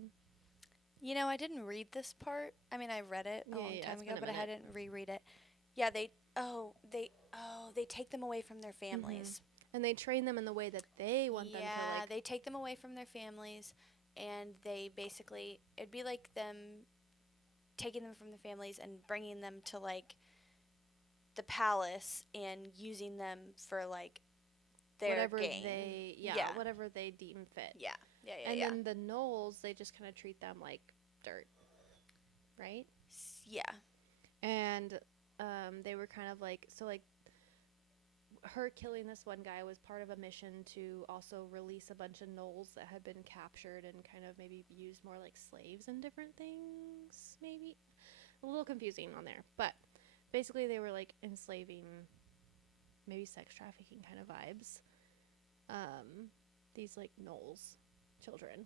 You know, I didn't read this part. I mean, I read it a long time ago, but I hadn't reread it. Yeah, they take them away from their families. And they train them in the way that they want them to, like... they take them away from their families, and they basically... It'd be like them taking them from the families and bringing them to, like, the palace and using them for, like, their whatever gain. Whatever they deem fit. Yeah. And then the gnolls, they just kind of treat them like dirt. Right? Yeah. And they were kind of like... So, like... Her killing this one guy was part of a mission to also release a bunch of gnolls that had been captured and kind of maybe used more like slaves and different things, maybe. A little confusing on there. But basically they were like enslaving, maybe sex trafficking kind of vibes. These like gnolls, children.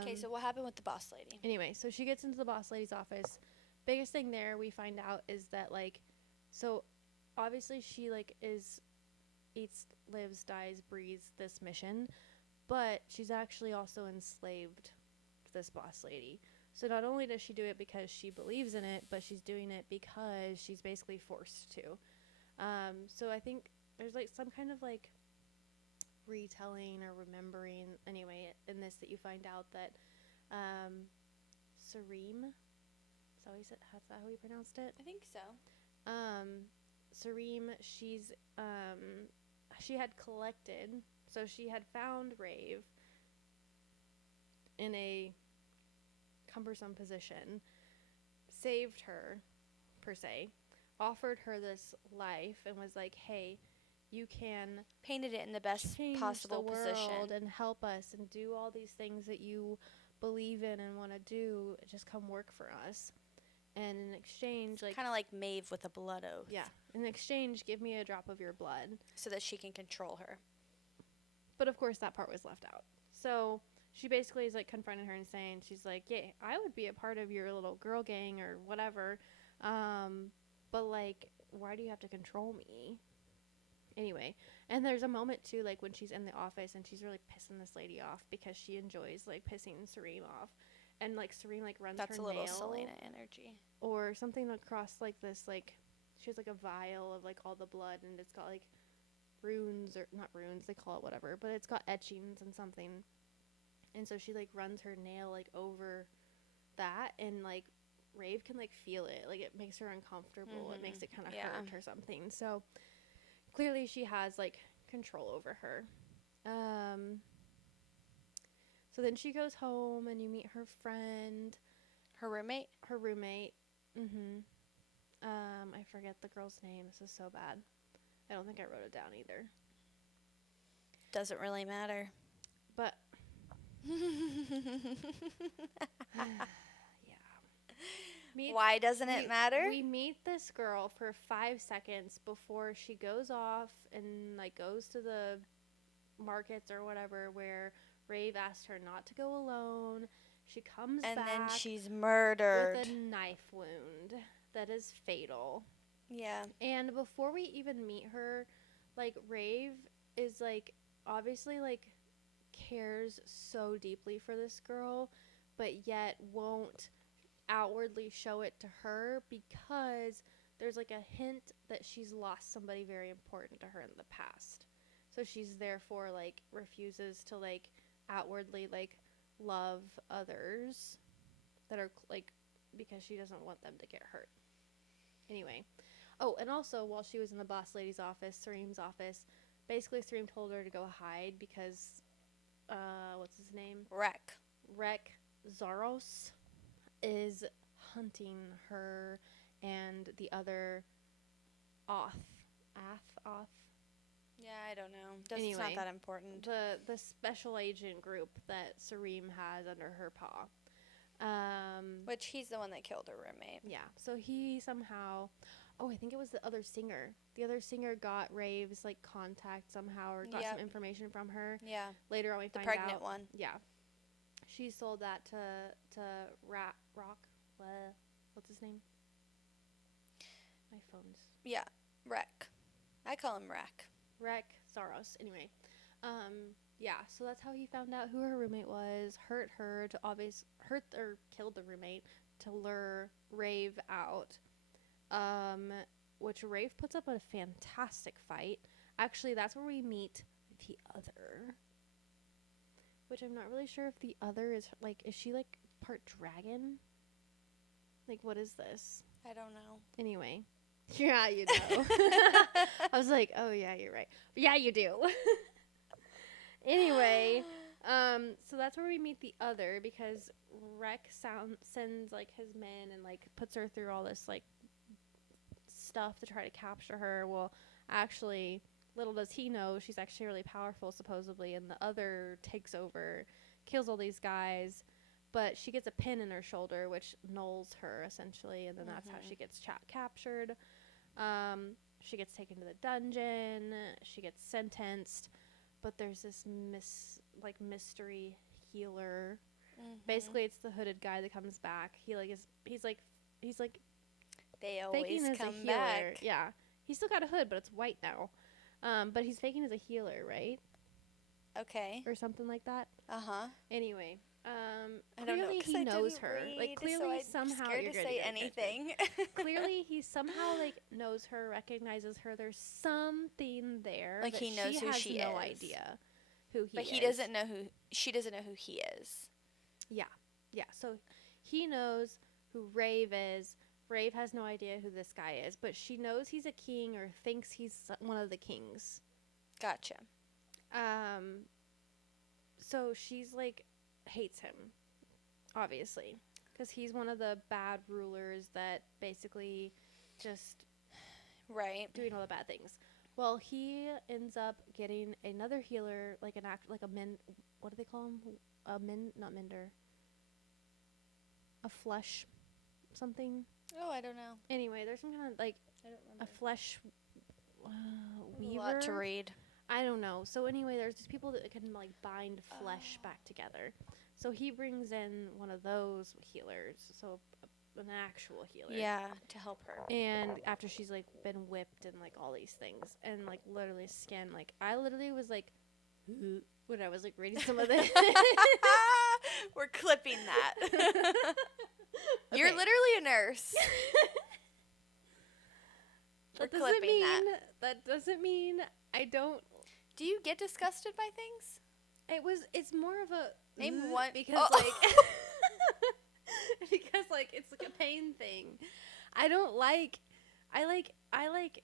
Okay, so what happened with the boss lady? Anyway, so she gets into the boss lady's office. biggest thing there we find out is that, like, so obviously she, like, eats, lives, dies, breathes this mission, but she's actually also enslaved to this boss lady. So not only does she do it because she believes in it, but she's doing it because she's basically forced to. So I think there's, like, some kind of, like, retelling or remembering, anyway, in this, that you find out that Sareem, is that how you pronounced it? I think so. Sareem, she had collected, so she had found Rave in a cumbersome position, saved her, per se, offered her this life, and was like, hey, you can Painted it in the best change possible the world position. and help us and do all these things that you believe in and want to do. Just come work for us. And in exchange, like, Kind of like Maeve with a blood oath. yeah, in exchange, give me a drop of your blood. So that she can control her. But of course, that part was left out. So she basically is, like, confronting her and saying, she's like, yeah, I would be a part of your little girl gang or whatever. But, like, why do you have to control me? Anyway, and there's a moment too, like, when she's in the office and she's really pissing this lady off because she enjoys, like, pissing Serene off, and, like, Serene, like, runs That's her a little nail Selena energy. or something across, like, this, like, she has, like, a vial of, like, all the blood, and it's got, like, runes, or not runes, they call it whatever, but it's got etchings and something, and so she, like, runs her nail, like, over that, and, like, Rave can, like, feel it, like, it makes her uncomfortable, it makes it kind of hurt or something. So clearly she has, like, control over her. So then she goes home and you meet her friend, Her roommate? her roommate. I forget the girl's name. This is so bad. I don't think I wrote it down either. Doesn't really matter. But Why doesn't it matter? We meet this girl for 5 seconds before she goes off and, like, goes to the markets or whatever, where Rave asked her not to go alone. She comes back, and then she's murdered with a knife wound that is fatal. Yeah. And before we even meet her, like, Rave is, like, obviously, like, cares so deeply for this girl, but yet won't outwardly show it to her because there's, like, a hint that she's lost somebody very important to her in the past. So she's therefore, like, refuses to, like, outwardly, like, love others that are, like, because she doesn't want them to get hurt. Anyway. Oh, and also, while she was in the boss lady's office, Sereem's office, basically Sereem told her to go hide because, what's his name? Rek Zaros is hunting her and the other Oth. Yeah, I don't know. It's Anyway, not that important. The special agent group that Sareem has under her paw. Which he's the one that killed her roommate. Yeah. So he somehow, I think it was the other singer. The other singer got Rave's, like, contact somehow, or got some information from her. Yeah. Later on, we find out. The pregnant one. Yeah. She sold that to Rock. What's his name? My phone's. Yeah, Rek. I call him Rek. Rek Saros. Anyway, yeah. So that's how he found out who her roommate was. Hurt her to killed the roommate to lure Rave out. Which Rave puts up a fantastic fight. Actually, that's where we meet the other. Which I'm not really sure if the other is, like, is she, like, part dragon? Like, what is this? I don't know. Anyway. Yeah, you know. I was like, oh, yeah, you're right. But yeah, you do. Anyway, so that's where we meet the other, because Rek sends, like, his men and, like, puts her through all this, like, stuff to try to capture her. Well, actually, little does he know, she's actually really powerful, supposedly, and the other takes over, kills all these guys, but she gets a pin in her shoulder, which nulls her, essentially, and then that's how she gets captured. She gets taken to the dungeon, she gets sentenced, but there's this mystery healer. Basically, it's the hooded guy that comes back. He's, like, he's like They faking always as a come healer. back. Yeah. He's still got a hood, but it's white now. But he's faking as a healer, right? Okay. Or something like that. Uh-huh. Anyway, I don't know, clearly 'cause he I knows didn't her. Like read, so clearly I'm somehow scared you're to good. say You're good, good, good. anything. Clearly he somehow like knows her, recognizes her. There's something there Like that he knows she who has she no is. idea who he But is. he doesn't know who she doesn't know who he is. Yeah. Yeah. So he knows who Rave is. Rave has no idea who this guy is, but she knows he's a king or thinks he's one of the kings. Gotcha. So she's like hates him, obviously, because he's one of the bad rulers that basically just Right. doing all the bad things. Well, he ends up getting another healer, like like a what do they call him? Not mender. A flesh, something. Oh, I don't know. Anyway, there's some kind of like I don't a remember. flesh weaver. A lot to read. I don't know. So anyway, there's these people that can like bind flesh back together. So he brings in one of those healers, so an actual healer. Yeah, to help her. And after she's like been whipped and like all these things and like literally skin, like I literally was like when I was like reading some of this. We're clipping that. You're Okay. literally a nurse. We're clipping that. That doesn't mean I don't. Do you get disgusted by things? It's more of a Name one because because like it's like a pain thing. I like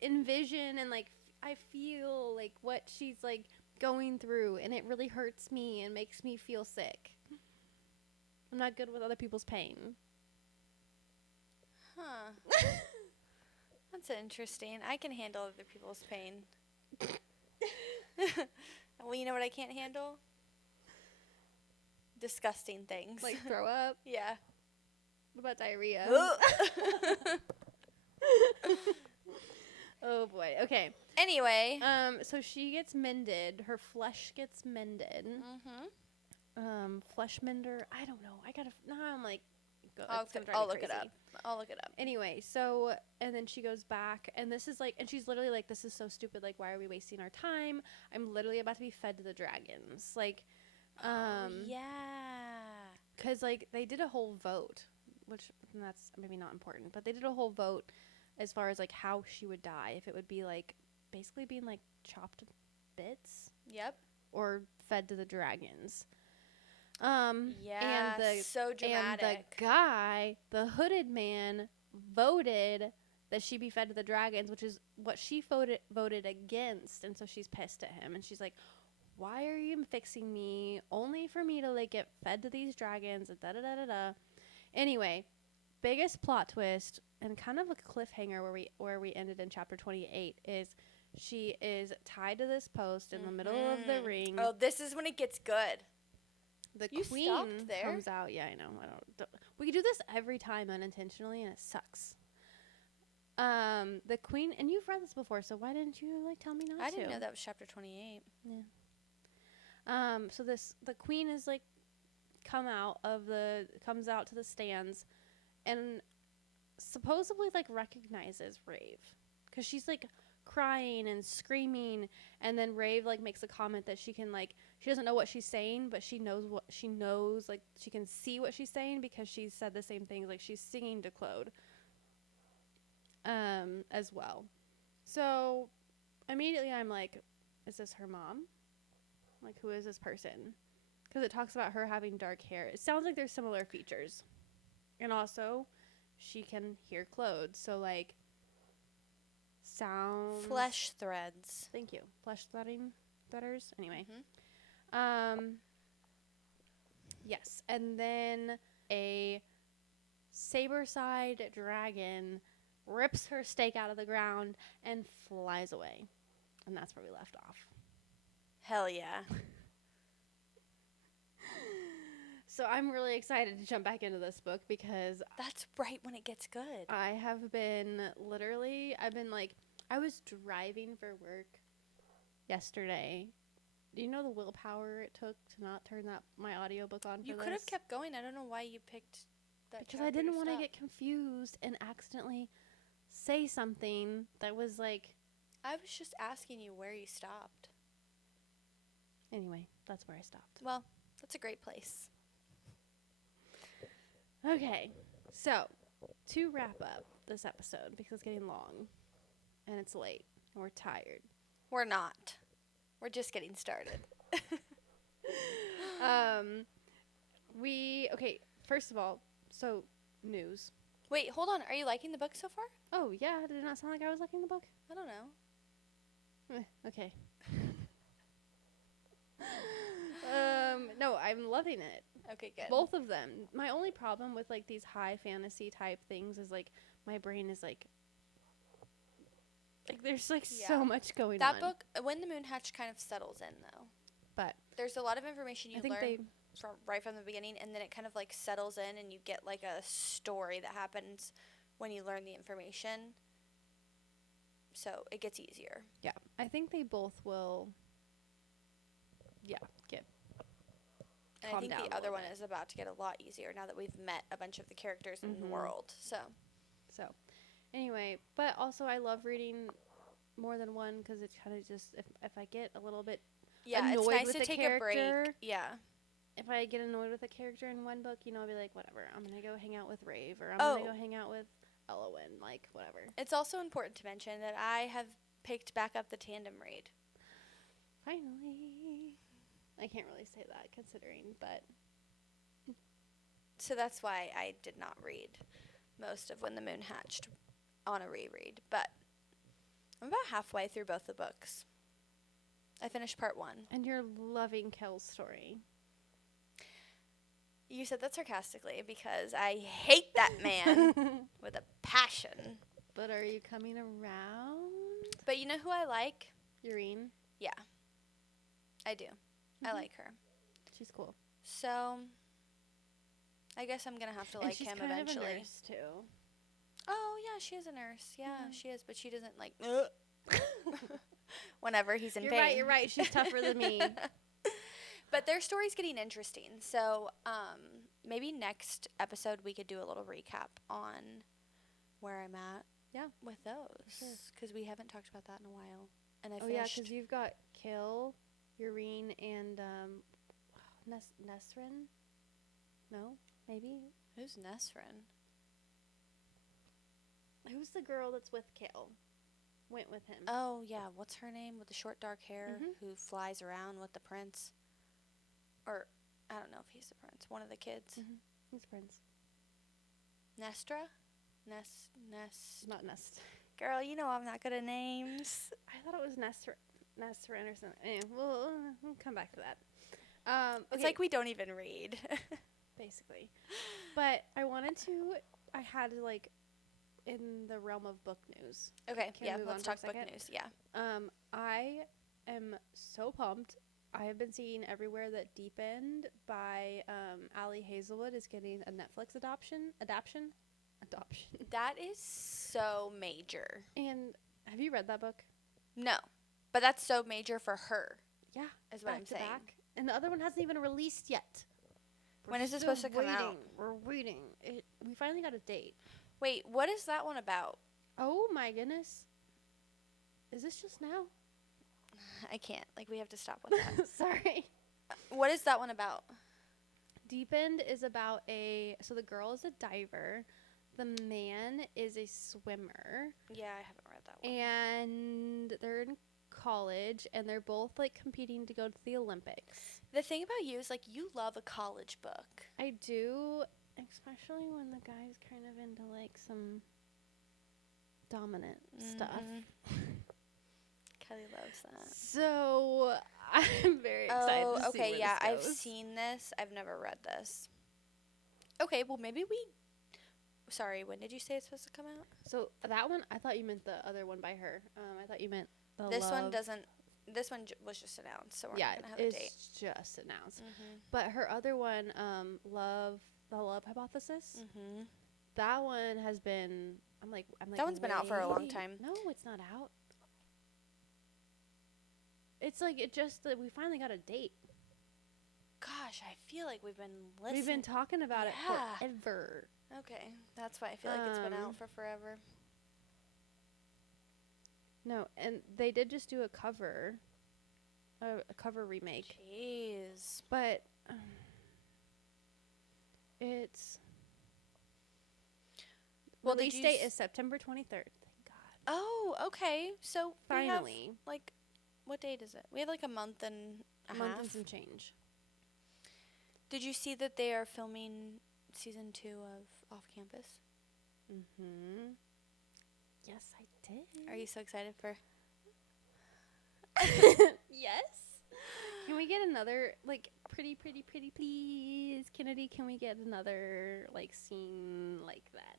envision and like I feel like what she's like going through, and it really hurts me and makes me feel sick. I'm not good with other people's pain. Huh. That's interesting. I can handle other people's pain. Well, you know what I can't handle? Disgusting things. Like throw up. Yeah. What about diarrhea? Oh boy. Okay. Anyway. So she gets mended. Her flesh gets mended. Mm-hmm. Flesh mender. I don't know. Now I'm like, I'll look it up. I'll look it up. Anyway, so and then she goes back, and this is like, and she's literally like, "This is so stupid. Like, why are we wasting our time? I'm literally about to be fed to the dragons." Like, yeah. because like they did a whole vote, which that's maybe not important, but they did a whole vote as far as like how she would die. If it would be like basically being like chopped to bits. Yep. Or fed to the dragons. Yeah, so dramatic. And the guy, the hooded man, voted that she be fed to the dragons, which is what she voted against, and so she's pissed at him, and she's like, "Why are you fixing me only for me to like get fed to these dragons?" And da da da da da. Anyway, biggest plot twist and kind of a cliffhanger where we ended in chapter 28 is she is tied to this post in the middle of the ring. Oh, this is when it gets good. The You queen stopped there. comes out. Yeah, I know. We do this every time unintentionally, and it sucks. The queen, and you've read this before, so why didn't you like tell me not to? I didn't know that was chapter 28. Yeah. So the queen is like comes out to the stands, and supposedly like recognizes Rave, because she's like crying and screaming, and then Rave like makes a comment that she can like she doesn't know what she's saying, but she knows like she can see what she's saying because she said the same things, like she's singing to Claude as well. So immediately I'm like, is this her mom? Like, who is this person? Because it talks about her having dark hair. It sounds like there's similar features, and also she can hear Claude, so like sounds Flesh threads. Thank you. Flesh threaders. Anyway. Mm-hmm. Yes. And then a saber-side dragon rips her stake out of the ground and flies away. And that's where we left off. Hell yeah. So I'm really excited to jump back into this book because that's right when it gets good. I was driving for work yesterday. Do you know the willpower it took to not turn my audiobook on for You could have kept going. I don't know why you picked that because I chapter didn't to want to stop. get confused and accidentally say something that was like. I was just asking you where you stopped. Anyway, that's where I stopped. Well, that's a great place. Okay, so to wrap up this episode, because it's getting long and it's late and we're tired. We're not. We're just getting started. Okay, first of all, so news. Wait, hold on. Are you liking the book so far? Oh, yeah, did it not sound like I was liking the book? I don't know. Okay. No, I'm loving it. Okay, good. Both of them. My only problem with like these high fantasy type things is like my brain is like there's like so Yeah. much going That on. book, When the Moon Hatched, kind of settles in, though. But there's a lot of information you I think learn right from the beginning, and then it kind of like settles in, and you get like a story that happens when you learn the information. So it gets easier. yeah, I think they both will. Yeah, get. And I calm think down the a other little one bit. is about to get a lot easier now that we've met a bunch of the characters in the Mhm. world. So Anyway, but also I love reading more than one because it's kind of just if I get a little bit yeah, it's annoyed nice with to the take a break. character. Yeah. If I get annoyed with a character in one book, I'll be like, whatever. I'm gonna go hang out with Rave, or I'm gonna go hang out with Elowen, like whatever. It's also important to mention that I have picked back up the tandem read. Finally, I can't really say that considering, but So that's why I did not read most of When the Moon Hatched on a reread. But I'm about halfway through both the books. I finished part 1. and you're loving Kel's story. You said that sarcastically because I hate that man with a passion. But are you coming around? But you know who I like? Urine. Yeah, I do. I Mhm. like her. She's cool. So I guess I'm going to have to And like she's him kind eventually. of a nurse too. Oh, yeah, she is a nurse. Yeah, Mhm. she is. But she doesn't like whenever he's in You're pain. right. You're right. She's tougher than me. But their story's getting interesting. So maybe next episode we could do a little recap on where I'm at. Yeah. With those. Because we haven't talked about that in a while. And I Oh yeah, finished. because you've got Kill, Urine, and Nesrin. No, maybe. Who's Nesrin? Who's the girl that's with Kill? Went with him. Oh, yeah. What's her name? With the short dark hair Mhm. who flies around with the prince? Or, I don't know if he's the prince. One of the kids. He's Prince. Nestra? Not Nest. Girl, you know I'm not good at names. I thought it was Nesrin or something. Anyway, we'll come back to that. It's okay, like we don't even read. basically. But I had like in the realm of book news. Okay, Can we yeah, move let's on for a talk book second? news. Yeah. I am so pumped. I have been seeing everywhere that Deep End by Ali Hazelwood is getting a Netflix adoption. That is so major. And have you read that book? No, but that's so major for her, Yeah, is what I'm back to saying. back. And the other one hasn't even released yet. When is it supposed to come out? We're waiting. We finally got a date. Wait, what is that one about? Oh my goodness. Is this just now? I can't. Like, we have to stop with that. Sorry. What is that one about? Deep End is about so the girl is a diver. The man is a swimmer. Yeah, I haven't read that one. And they're in college and they're both like competing to go to the Olympics. The thing about you is, like, you love a college book. I do, especially when the guy's kind of into like some dominant stuff. Kelly loves that. So I'm very excited to see okay, where yeah, this I've goes. seen this. I've never read this. Okay, well, maybe we... Sorry, when did you say it's supposed to come out? So that one, I thought you meant the other one by her. I thought you meant the This one Love. doesn't... This one was just announced, so we're Yeah, not going to have a it's date. just announced. Mm-hmm. But her other one, the Love Hypothesis, Mm-hmm. that one has been. I'm like. That one's been out for a long wait. time. No, it's not out. It's like we finally got a date. Gosh, I feel like we've been listening. We've been talking about it Yeah. forever. Okay, that's why I feel like it's been out for forever. No, and they did just do a cover remake. Jeez. But it's release date is September 23rd. Thank God. Oh, okay. So finally, we have, like, what date is it? We have like a month and a month half. and some change. Did you see that they are filming season 2 of Off Campus? Mhm. Yes, I did. Are you so excited for? Yes. Can we get another, like, pretty, please, Kennedy? Can we get another, like, scene like that?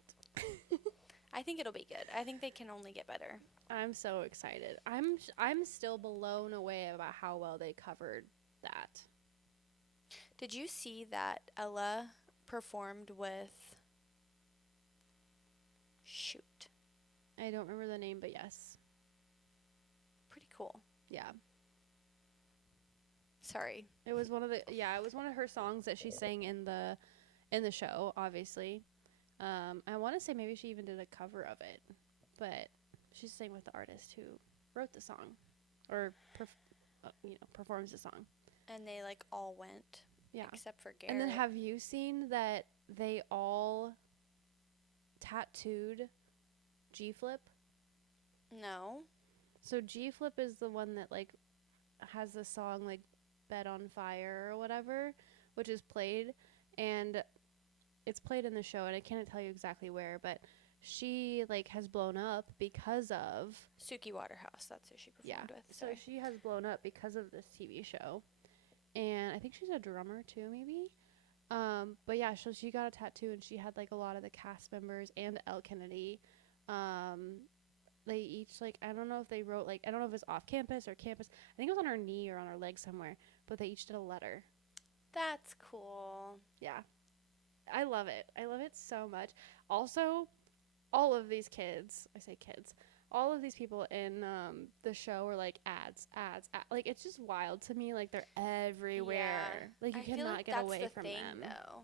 I think it'll be good. I think they can only get better. I'm so excited. I'm still blown away about how well they covered that. Did you see that Ella performed with? Shoot. I don't remember the name, but yes. Pretty cool. Yeah. Sorry. It was one of her songs that she sang in the show, obviously. I want to say maybe she even did a cover of it, but she sang with the artist who wrote the song, or performs the song. And they like all went. Yeah. Except for Garrett. And then have you seen that they all tattooed G-Flip? No. So G-Flip is the one that like has the song like Bed on Fire or whatever, which is played, and it's played in the show, and I can't tell you exactly where, but she like has blown up because of Suki Waterhouse. That's who she performed with. So she has blown up because of this TV show, and I think she's a drummer too, maybe. But yeah, so she got a tattoo, and she had like a lot of the cast members and Elle Kennedy. They each like, I don't know if they wrote like, I don't know if it's off campus or campus. I think it was on her knee or on her leg somewhere, but they each did a letter. That's cool. Yeah. I love it. I love it so much. Also, all of these kids, I say kids, all of these people in the show are like ads. Like, it's just wild to me. Like, they're everywhere. Yeah. Like, you cannot get away from them. Though.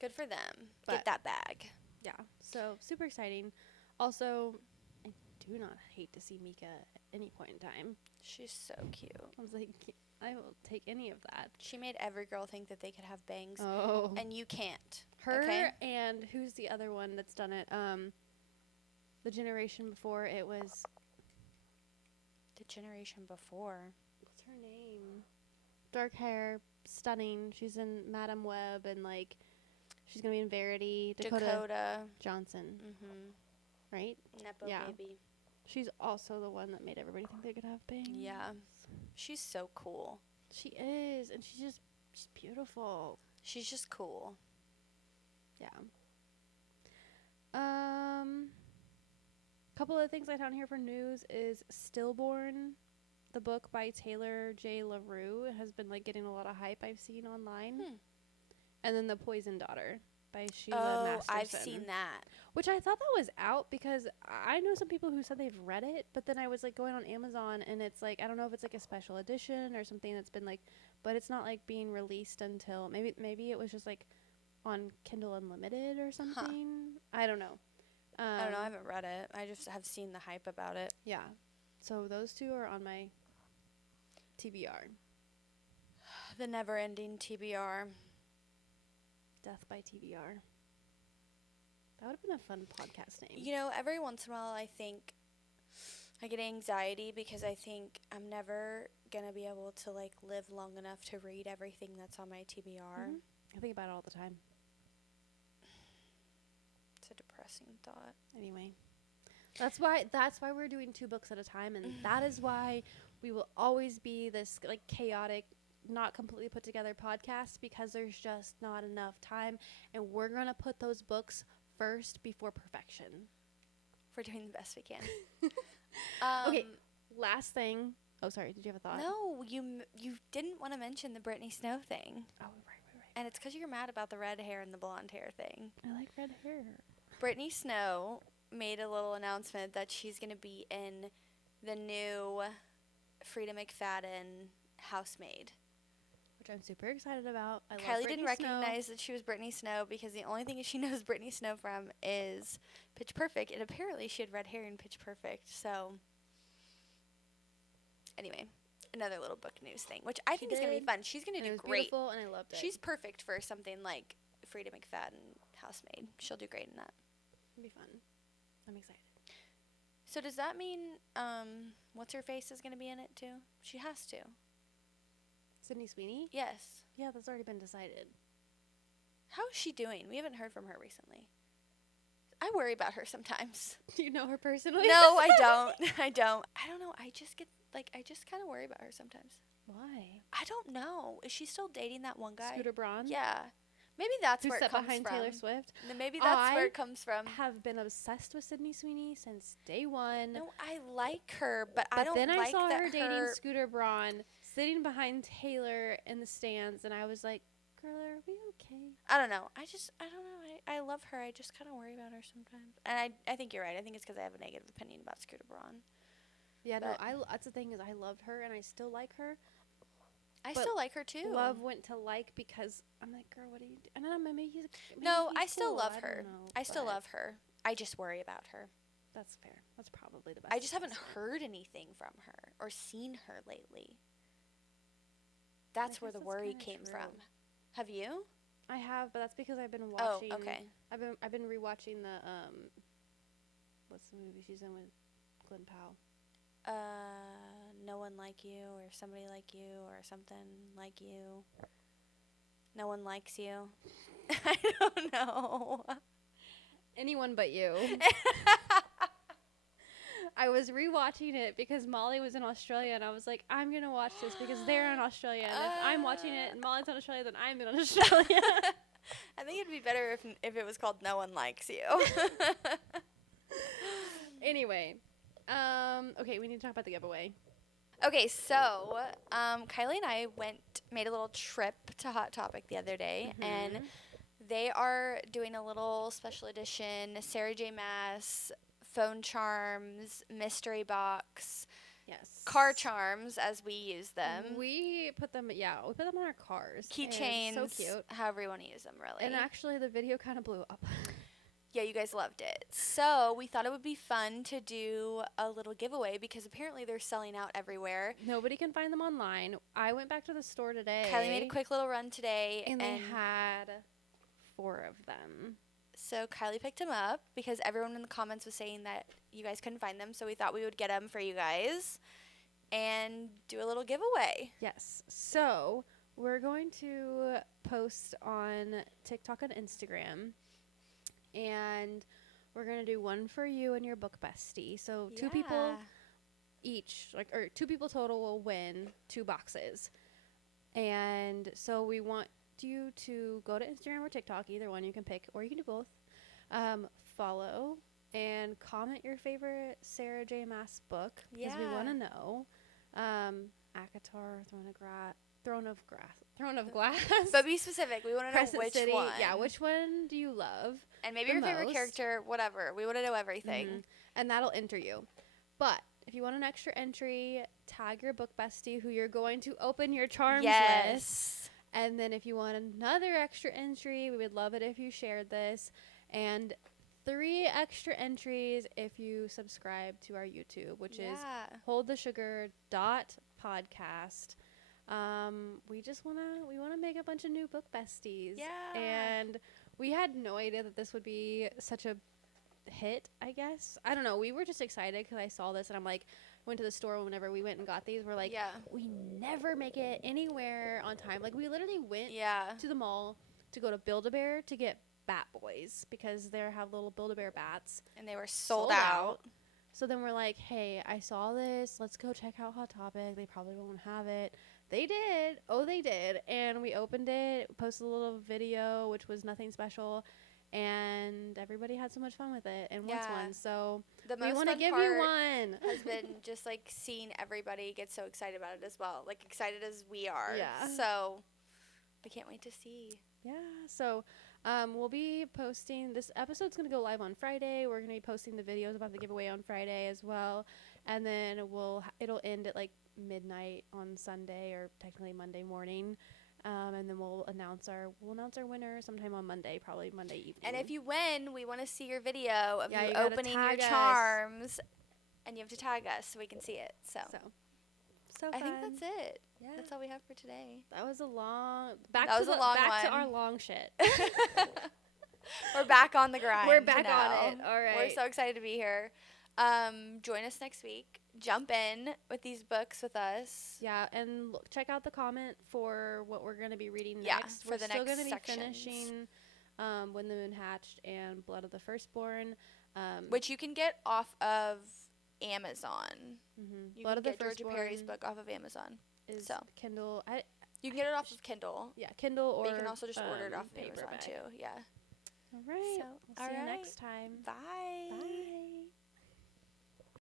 Good for them. But get that bag. Yeah. So, super exciting. Also, I do not hate to see Mika at any point in time. She's so cute. I was like, I will take any of that. She made every girl think that they could have bangs. Oh. And you can't. Her okay? And who's the other one that's done it? The generation before, it was... The generation before. What's her name? Dark hair, stunning. She's in Madam Web, and like, she's gonna be in Verity. Dakota Johnson. Mm-hmm. Right? Nepo baby. She's also the one that made everybody think they could have bangs. Yeah. She's so cool. She is, and she's beautiful. She's just cool. Yeah. Couple of things I found here for news is Stillborn, the book by Taylor J. LaRue, has been like getting a lot of hype I've seen online. And then The Poison Daughter by Sheila Masterson. I've seen that. Which I thought that was out because I know some people who said they've read it, but then I was like going on Amazon, and it's like, I don't know if it's like a special edition or something that's been like, but it's not like being released until maybe it was just like on Kindle Unlimited or something. I don't know. I don't know. I haven't read it. I just have seen the hype about it. Yeah. So those two are on my TBR. The never-ending TBR. Death by TBR. That would have been a fun podcast name. You know, every once in a while I think I get anxiety because I think I'm never going to be able to like live long enough to read everything that's on my TBR. Mm-hmm. I think about it all the time. It's a depressing thought. Anyway, that's why we're doing 2 books at a time, and that is why we will always be this like chaotic, not completely put together podcast, because there's just not enough time, and we're going to put those books first before perfection. We're doing the best we can. Okay, last thing. Oh, sorry. Did you have a thought? No, you didn't want to mention the Brittany Snow thing. Oh, right. And it's because you're mad about the red hair and the blonde hair thing. I like red hair. Brittany Snow made a little announcement that she's going to be in the new Frida McFadden Housemaid, which I'm super excited about. I love Kylie Brittany didn't Snow. recognize that she was Brittany Snow because the only thing she knows Brittany Snow from is Pitch Perfect, and apparently she had red hair in Pitch Perfect. So, anyway, another little book news thing, which I think is going to be fun. She's going to do It was great. beautiful, and I loved it. She's perfect for something like Frida McFadden, Housemaid. She'll do great in that. It'll be fun. I'm excited. So does that mean what's her face is going to be in it too? She has to. Sydney Sweeney? Yes. Yeah, that's already been decided. How is she doing? We haven't heard from her recently. I worry about her sometimes. Do you know her personally? No, I don't. I don't know. I just kind of worry about her sometimes. Why? I don't know. Is she still dating that one guy? Scooter Braun? Yeah. Maybe that's Who where it sat comes behind from. Taylor Swift? Maybe that's where it comes from. Have been obsessed with Sydney Sweeney since day one. No, I like her, but I don't then like I saw that her dating Scooter Braun, sitting behind Taylor in the stands, and I was like, girl, are we okay? I don't know. I don't know. I love her. I just kind of worry about her sometimes. And I think you're right. I think it's because I have a negative opinion about Scooter Braun. Yeah, no, that's the thing is I loved her, and I still like her. I still like her too. Love went to like because I'm like, girl, what are you doing? And then maybe he's No, I he's still cool. love I her. don't know, I still but love her. I just worry about her. That's fair. That's probably the best. I just haven't assessment. heard anything from her or seen her lately. That's where the worry came from. Have you? I have, but that's because I've been watching. Oh, okay. I've been rewatching the what's the movie she's in with Glenn Powell? No One Like You, or Somebody Like You, or Something Like You. No One Likes You. I don't know. Anyone But You. I was rewatching it because Molly was in Australia, and I was like, I'm gonna watch this because they're in Australia, and if I'm watching it and Molly's in Australia, then I'm in Australia. I think it'd be better if it was called No One Likes You. Anyway, okay, we need to talk about the giveaway. Okay, so Kylie and I made a little trip to Hot Topic the other day, and they are doing a little special edition Sarah J. Maas phone charms, mystery box, Yes, car charms as we use them. We put them on our cars. Keychains, so cute. However you want to use them, really. And actually, the video kind of blew up. Yeah, you guys loved it. So we thought it would be fun to do a little giveaway because apparently they're selling out everywhere. Nobody can find them online. I went back to the store today. Kylie made a quick little run today. And they had 4 of them. So Kylie picked them up because everyone in the comments was saying that you guys couldn't find them. So we thought we would get them for you guys and do a little giveaway. Yes. So we're going to post on TikTok and Instagram. And we're going to do one for you and your book bestie. So 2 people each, or 2 people total will win 2 boxes. And so we want you to go to Instagram or TikTok, either one you can pick, or you can do both. Follow and comment your favorite Sarah J. Maas book because we want to know. ACOTAR, Throne of Glass. But be specific. We want to know which City. one. Yeah, which one do you love? And maybe your favorite character, whatever. We want to know everything. And that'll enter you. But if you want an extra entry, tag your book bestie who you're going to open your charms with. And then if you want another extra entry, we would love it if you shared this. And 3 extra entries if you subscribe to our YouTube, which is holdthesugar.podcast. We want to make a bunch of new book besties. Yeah. And we had no idea that this would be such a hit, I guess. I don't know. We were just excited because I saw this and I'm like, went to the store whenever we went and got these. We're like, we never make it anywhere on time. Like, we literally went to the mall to go to Build-A-Bear to get Bat Boys because they have little Build-A-Bear bats. And they were sold out. So then we're like, hey, I saw this. Let's go check out Hot Topic. They probably won't have it. They did. Oh, they did. And we opened it, posted a little video, which was nothing special. And everybody had so much fun with it and wants one. So we want to give you one. Has been just like seeing everybody get so excited about it as well. Like excited as we are. Yeah. So I can't wait to see. Yeah. So we'll be posting. This episode's going to go live on Friday. We're going to be posting the videos about the giveaway on Friday as well. And then it'll end at like midnight on Sunday or technically Monday morning. And then we'll announce our winner sometime on Monday, probably Monday evening. And if you win, we want to see your video of Yeah, you you gotta opening your tag us. charms, and you have to tag us so we can see it. So so I fun. think that's it. Yeah. That's all we have for today. That was a long That was a long back to one. our long shit. We're back on the grind. We're back now. on it. All right. We're so excited to be here. Join us next week. Jump in with these books with us. Yeah, and check out the comment for what we're going to be reading Yeah, next. for We're the still next going to be sections. finishing When the Moon Hatched and Blood of the Firstborn. Which you can get off of Amazon. Mm-hmm. You Blood can of the get Georgia Firstborn Parry's book off of Amazon. Is so Kindle. You can get it off of Kindle. Yeah, Kindle or but you can also just order it off of paperback. Amazon too. Yeah. All right. So, We'll see you next time. Bye. Bye.